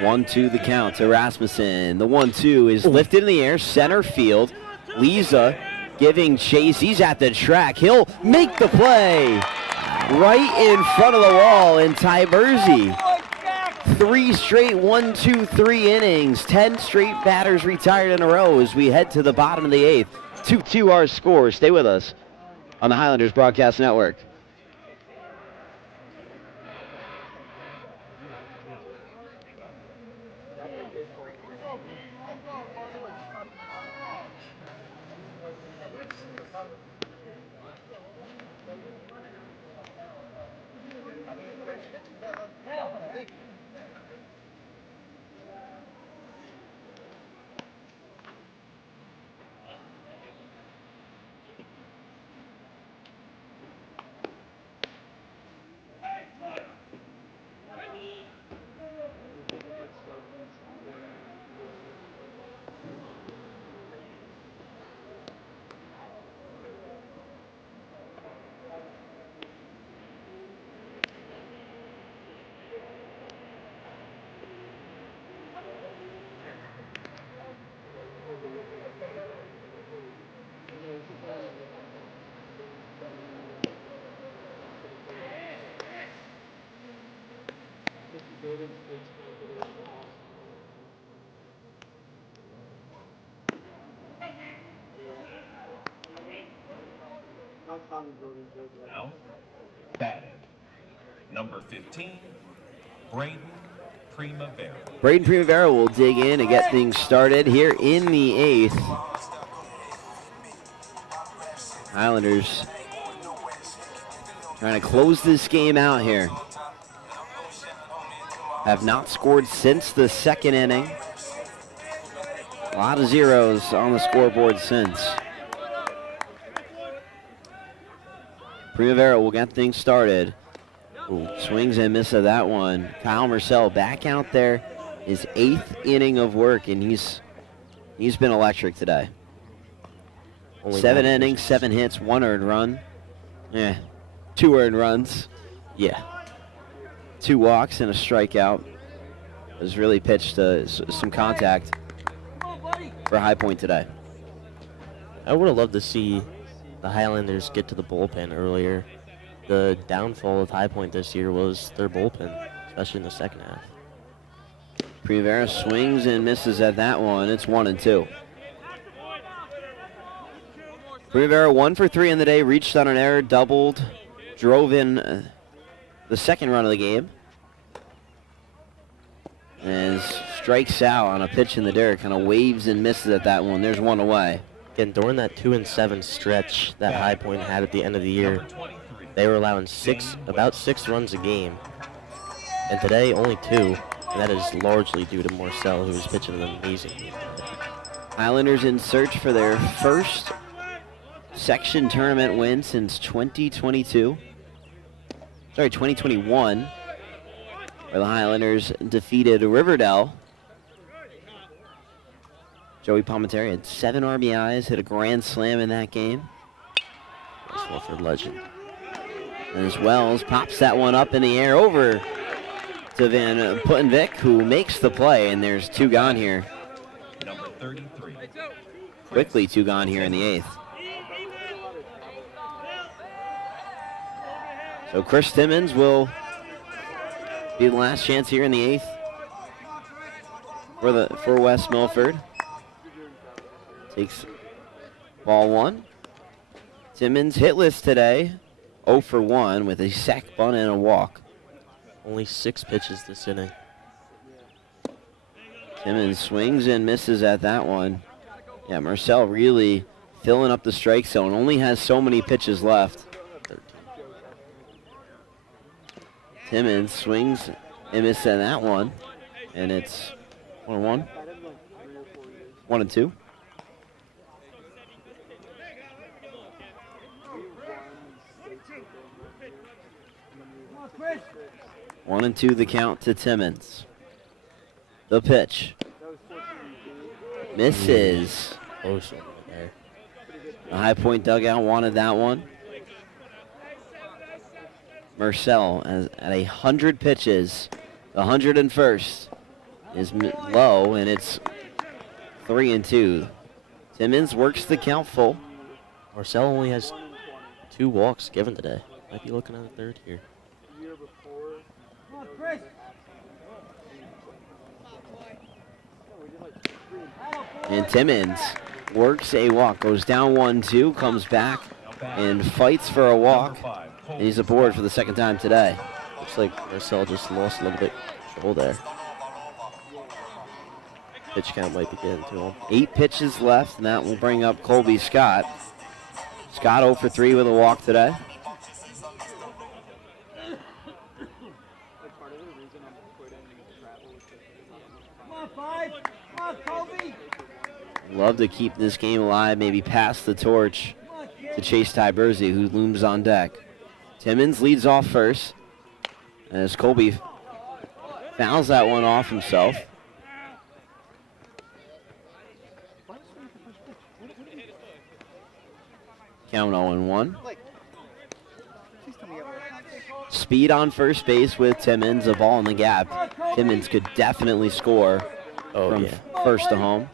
One, two, the count to Rasmussen. The 1-2 is lifted in the air, center field. Leza giving chase. He's at the track. He'll make the play right in front of the wall. And Ty Bursey, 3 straight 1-2-3 innings. 10 straight batters retired in a row as we head to the bottom of the 8th. 2-2 our score. Stay with us on the Highlanders Broadcast Network. Now, batting, number 15, Braden Primavera. Braden Primavera will dig in to get things started here in the 8th. Highlanders trying to close this game out here. Have not scored since the 2nd inning. A lot of zeros on the scoreboard since. Primavera will get things started. Ooh, swings and misses of that one. Kyle Marcel back out there, his 8th inning of work, and he's been electric today. Only 7 innings, 7 hits, 1 earned run. Yeah, 2 earned runs. Yeah. 2 walks and a strikeout. Was really pitched some contact for High Point today. I would have loved to see the Highlanders get to the bullpen earlier. The downfall of High Point this year was their bullpen, especially in the second half. Primavera swings and misses at that one. It's 1-2. Primavera 1 for 3 in the day, reached on an error, doubled, drove in the second run of the game, and strikes out on a pitch in the dirt. Kind of waves and misses at that one. There's one away. Again, during that 2-7 stretch that High Point had at the end of the year, they were allowing about 6 runs a game, and today only 2, and that is largely due to Marcel, who was pitching an amazing game. Highlanders in search for their first section tournament win since 2021, where the Highlanders defeated Riverdale. Joey Palminteri had 7 RBIs, hit a grand slam in that game. Nice Milford legend. And as Wells pops that one up in the air over to Van Puttenvik, who makes the play, and there's 2 gone here. Number 33. Quickly 2 gone here in the 8th. So Chris Timmons will be the last chance here in the 8th for West Milford. Takes ball 1. Timmons hitless today, 0 for 1 with a sac bunt and a walk. Only 6 pitches this inning. Timmons swings and misses at that one. Yeah, Marcel really filling up the strike zone. Only has so many pitches left. 13. Timmons swings and misses at that one, and it's 1-1. 1-2. One and two the count to Timmons. The pitch. Misses. Close over there. The High Point dugout wanted that one. Marcel at 100 pitches. The 101st is low, and it's 3-2. Timmons works the count full. Marcel only has 2 walks given today. Might be looking at a third here. And Timmons works a walk, goes down 1-2, comes back and fights for a walk. And he's aboard for the second time today. Looks like Marcel just lost a little bit of control there. Pitch count might be getting to him. 8 pitches left, and that will bring up Colby Scott. Scott 0 for 3 with a walk today. Love to keep this game alive, maybe pass the torch to Chase Tybersey, who looms on deck. Timmons leads off first, as Colby fouls that one off himself. Count 0-1. Speed on first base with Timmons, a ball in the gap. Timmons could definitely score from first to home.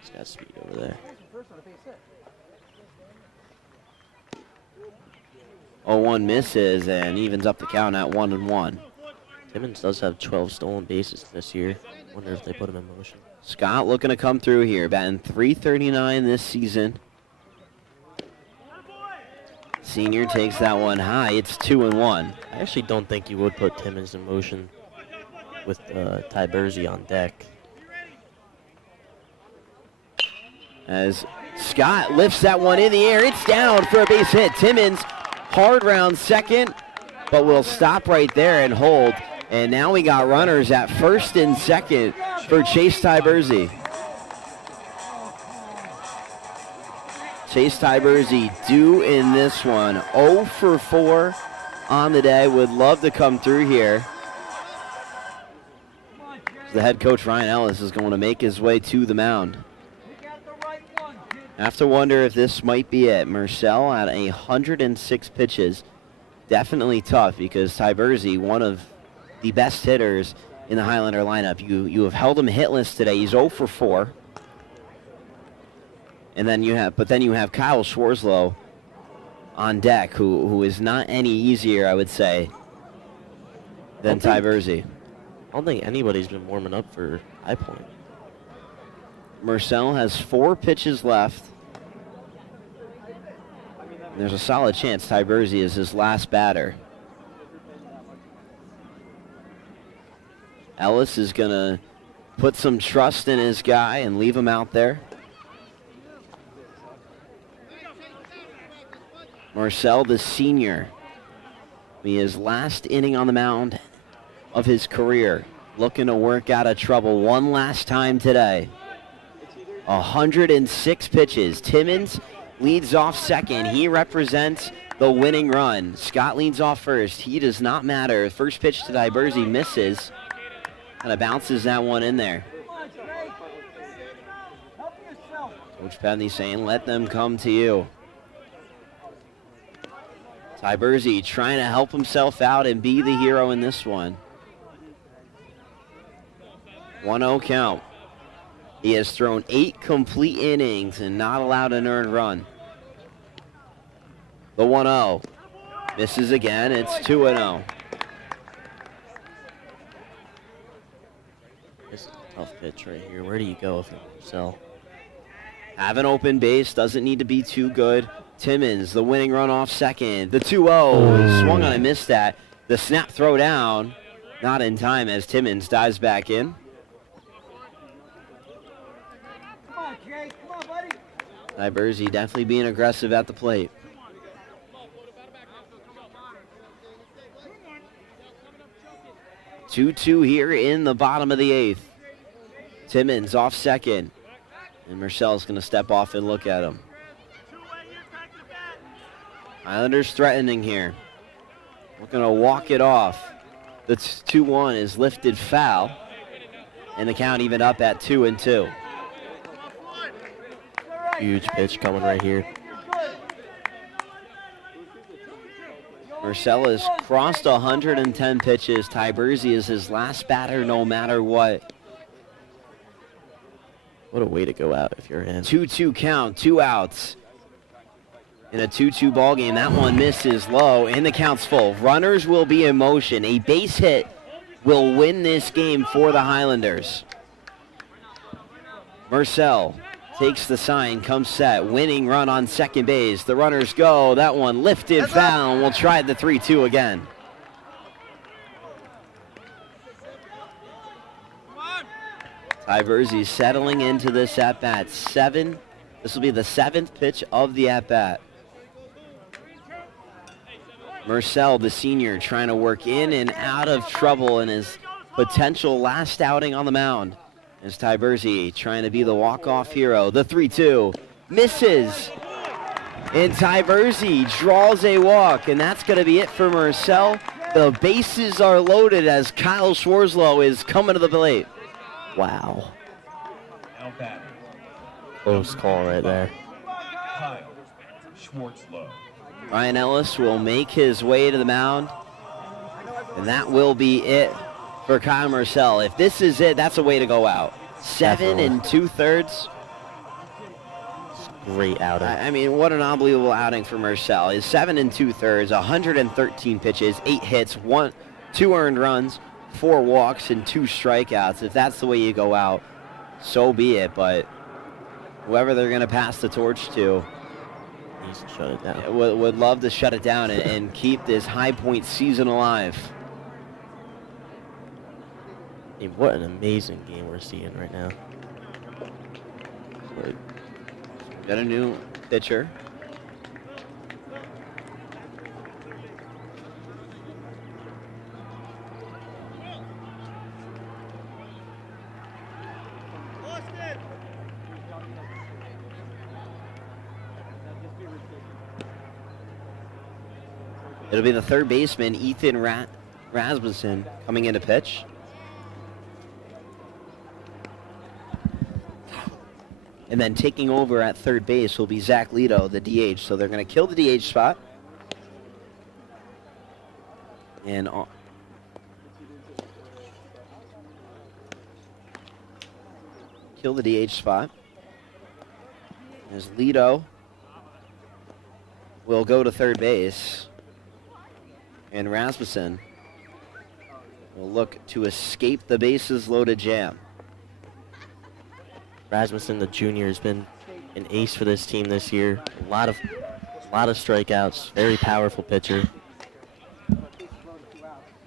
He's got speed over there. 0-1 misses and evens up the count at 1-1. Timmons does have 12 stolen bases this year. Wonder if they put him in motion. Scott looking to come through here, batting .339 this season. Senior takes that one high. It's 2-1. I actually don't think you would put Timmons in motion with Tybersey on deck. As Scott lifts that one in the air, it's down for a base hit. Timmons hard round second, but will stop right there and hold. And now we got runners at first and second for Chase Tybersey. Chase Tybersey due in this one. 0 for 4 on the day. Would love to come through here. The head coach, Ryan Ellis, is going to make his way to the mound. I have to wonder if this might be it. Marcel at 106 pitches. Definitely tough because Tybersey, one of the best hitters in the Highlander lineup. You have held him hitless today. He's 0 for 4. And then you have Kyle Schwarzlow on deck, who is not any easier, I would say, than Tybersey. I don't think anybody's been warming up for High Point. Marcel has 4 pitches left. There's a solid chance Tybersey is his last batter. Ellis is going to put some trust in his guy and leave him out there. Marcel, the senior, his last inning on the mound of his career, looking to work out of trouble one last time today. 106 pitches. Timmons leads off second. He represents the winning run. Scott leads off first. He does not matter. First pitch to Tybersey misses. Kind of bounces that one in there. Coach Pevney saying, let them come to you. Tybersey trying to help himself out and be the hero in this one. 1-0 count. He has thrown 8 complete innings and not allowed an earned run. The 1-0. Misses again. It's 2-0. This is a tough pitch right here. Where do you go if it's Marcel? Have an open base. Doesn't need to be too good. Timmons, the winning run off second. The 2-0. Swung on and missed that. The snap throw down. Not in time as Timmons dives back in. Tybersey definitely being aggressive at the plate. Two-two here in the bottom of the 8th. Timmons off second. And Marcel's going to step off and look at him. Islanders threatening here. Looking to walk it off. The 2-1 is lifted foul. And the count even up at 2-2. Huge pitch coming right here. Marcel has crossed 110 pitches. Ty Bursey is his last batter no matter what. What a way to go out if you're in. 2-2 count, 2 outs. In a 2-2 ball game, that one misses low, and the count's full. Runners will be in motion. A base hit will win this game for the Highlanders. Marcel takes the sign, comes set, winning run on second base. The runners go. That one lifted foul. We'll try the 3-2 again. Ty Bursey settling into this at-bat. This will be the 7th pitch of the at-bat. Marcel, the senior, trying to work in and out of trouble in his potential last outing on the mound. As Ty Bursey trying to be the walk-off hero. The 3-2 misses. And Ty Bursey draws a walk, and that's going to be it for Marcel. The bases are loaded as Kyle Schwarzlow is coming to the plate. Wow. Close call right there. Kyle Schwarzlow. Ryan Ellis will make his way to the mound, and that will be it for Kyle Marcel. If this is it, that's a way to go out. 7 2/3. Great outing. I mean, what an unbelievable outing for Marcel. Is 7 2/3, 113 pitches, 8 hits, 2 earned runs, 4 walks, and 2 strikeouts. If that's the way you go out, so be it. But whoever they're going to pass the torch to needs to shut it down. Would love to shut it down and keep this High Point season alive. I mean, what an amazing game we're seeing right now. Got a new pitcher. It'll be the third baseman, Ethan Rasmussen, coming in to pitch. And then taking over at third base will be Zach Leto, the DH. So they're going to kill the DH spot. And kill the DH spot. As Leto will go to third base. And Rasmussen will look to escape the bases loaded jam. Rasmussen, the junior, has been an ace for this team this year. A lot of strikeouts. Very powerful pitcher.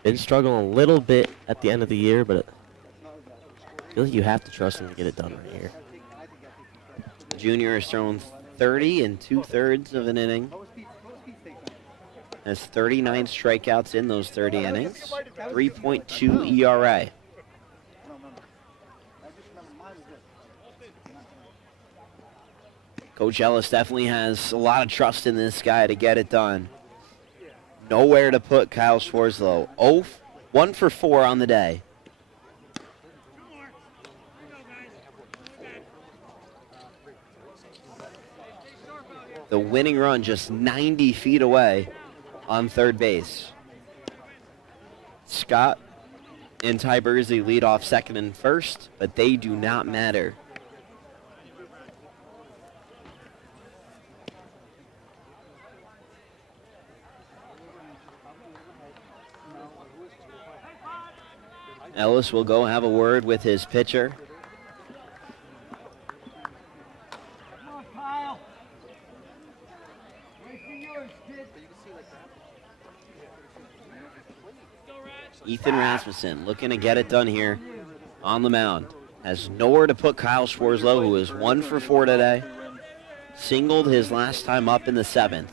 Been struggling a little bit at the end of the year, but I feel like you have to trust him to get it done right here. The junior has thrown 30 2/3 of an inning. Has 39 strikeouts in those 30 innings. 3.2 ERA. Coach Ellis definitely has a lot of trust in this guy to get it done. Nowhere to put Kyle Schwarzlow. 1 for 4 on the day. The winning run just 90 feet away on third base. Scott and Ty Bursey lead off second and first, but they do not matter. Ellis will go have a word with his pitcher. Ethan Rasmussen looking to get it done here on the mound. Has nowhere to put Kyle Schwarzlow, who is 1 for 4 today. Singled his last time up in the 7th.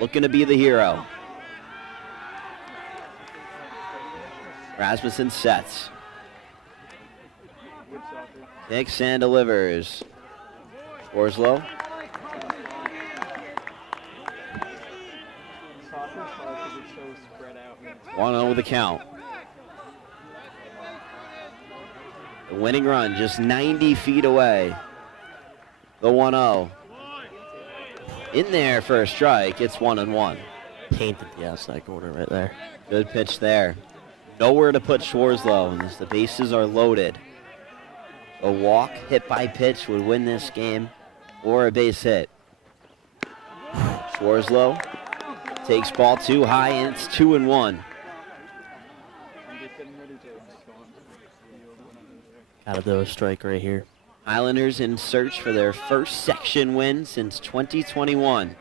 Looking to be the hero. Rasmussen sets. Picks and delivers. Scores low. Soccer's hard because it's so spread out. 1-0 the count. The winning run just 90 feet away. The 1-0. In there for a strike. It's 1-1. Painted the outside corner right there. Good pitch there. Nowhere to put Schwarzlow as the bases are loaded. A walk hit by pitch would win this game, or a base hit. Schwarzlow takes ball too high, and it's 2-1. Gotta do a strike right here. Highlanders in search for their first section win since 2021.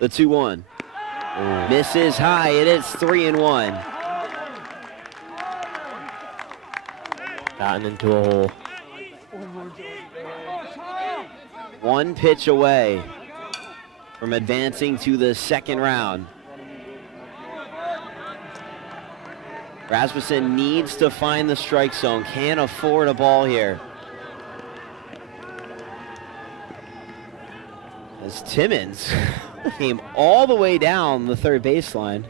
The 2-1. Misses high, and it's 3-1. Gotten into a hole. One pitch away from advancing to the second round. Rasmussen needs to find the strike zone. Can't afford a ball here. As Timmons came all the way down the third baseline.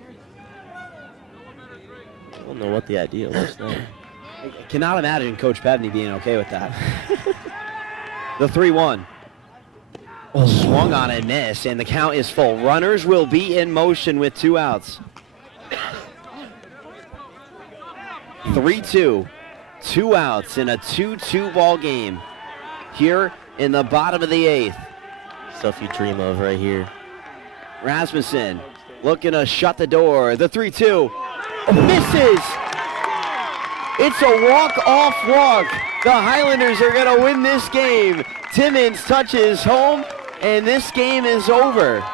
I don't know what the idea was there. I cannot imagine Coach Pevney being okay with that. The 3-1. Swung on and missed, and the count is full. Runners will be in motion with 2 outs. 3-2, 2 outs in a 2-2 ball game here in the bottom of the 8th. Stuff you dream of right here. Rasmussen looking to shut the door. The 3-2 misses. It's a walk-off walk. The Highlanders are going to win this game. Timmons touches home, and this game is over.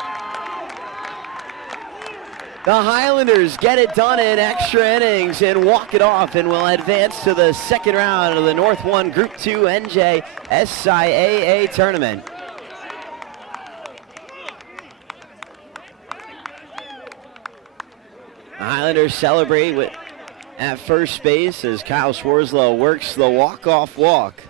The Highlanders get it done in extra innings and walk it off, and will advance to the second round of the North 1 Group 2 NJSIAA tournament. The Highlanders celebrate at first base as Kyle Schwarzlow works the walk-off walk.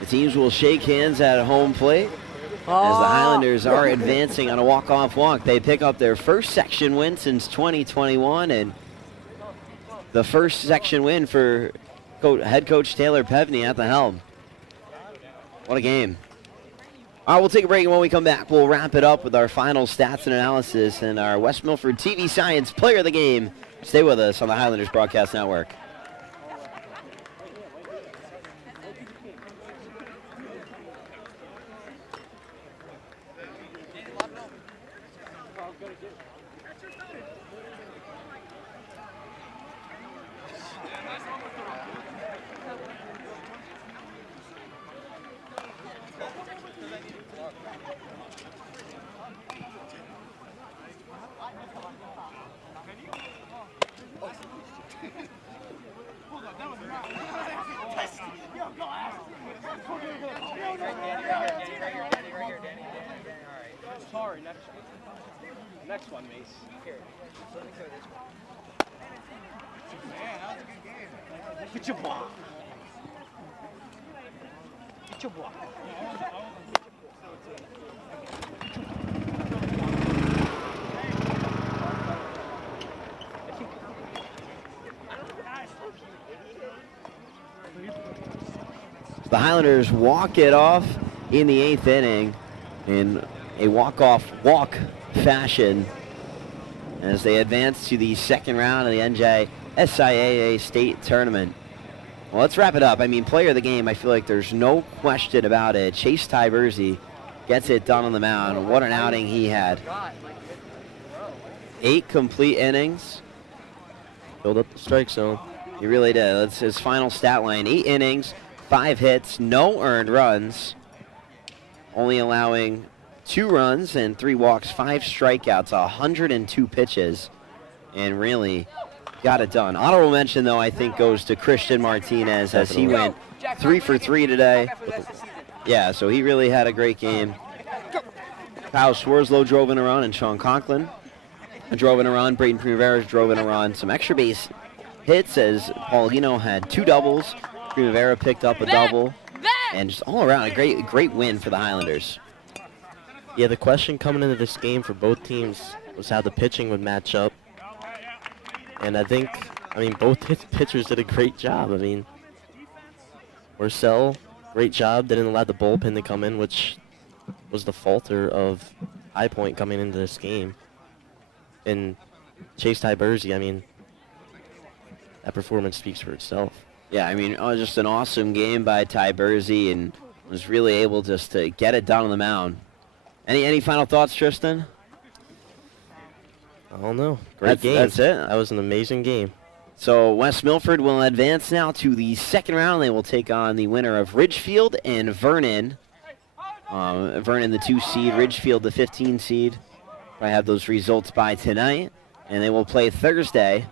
The teams will shake hands at home plate as the Highlanders are advancing on a walk-off walk. They pick up their first section win since 2021, and the first section win for head coach Taylor Pevney at the helm. What a game. All right, we'll take a break, and when we come back, we'll wrap it up with our final stats and analysis and our West Milford TV Science Player of the Game. Stay with us on the Highlanders Broadcast Network. Sorry, next one, Mace. Here. Let me throw this one. Man, that was a good game. Get your block. Get your block. The Highlanders walk it off in the 8th inning in a walk-off walk fashion as they advance to the second round of the NJSIAA state tournament. Well, let's wrap it up. I mean, player of the game, I feel like there's no question about it. Chase Tyberzi gets it done on the mound. What an outing he had. 8 complete innings. Filled up the strike zone. He really did. That's his final stat line. 8 innings, 5 hits, no earned runs, only allowing 2 runs and 3 walks, 5 strikeouts, 102 pitches, and really got it done. Honorable mention, though, I think goes to Christian Martinez as he went 3 for 3 today. Yeah, so he really had a great game. Kyle Swarslow drove in a run, and Sean Conklin drove in a run. Braden Primavera drove in a run. Some extra base hits as Paulino had 2 doubles. Primavera picked up a double. And just all around, a great win for the Highlanders. Yeah, the question coming into this game for both teams was how the pitching would match up. And I mean, both pitchers did a great job. I mean, Marcel, great job, didn't allow the bullpen to come in, which was the falter of High Point coming into this game. And Chase Tyberzi, I mean, that performance speaks for itself. Yeah, I mean, just an awesome game by Tyberzi, and was really able just to get it done on the mound. Any final thoughts, Tristan? I don't know. Great game. That's it. That was an amazing game. So West Milford will advance now to the second round. They will take on the winner of Ridgefield and Vernon. Vernon, the 2 seed, Ridgefield, the 15 seed. I have those results by tonight, and they will play Thursday.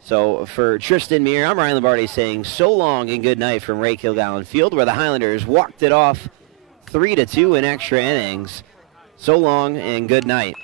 So for Tristan Meir, I'm Ryan Lombardi saying so long and good night from Ray Kilgallen Field, where the Highlanders walked it off 3-2 in extra innings. So long and good night.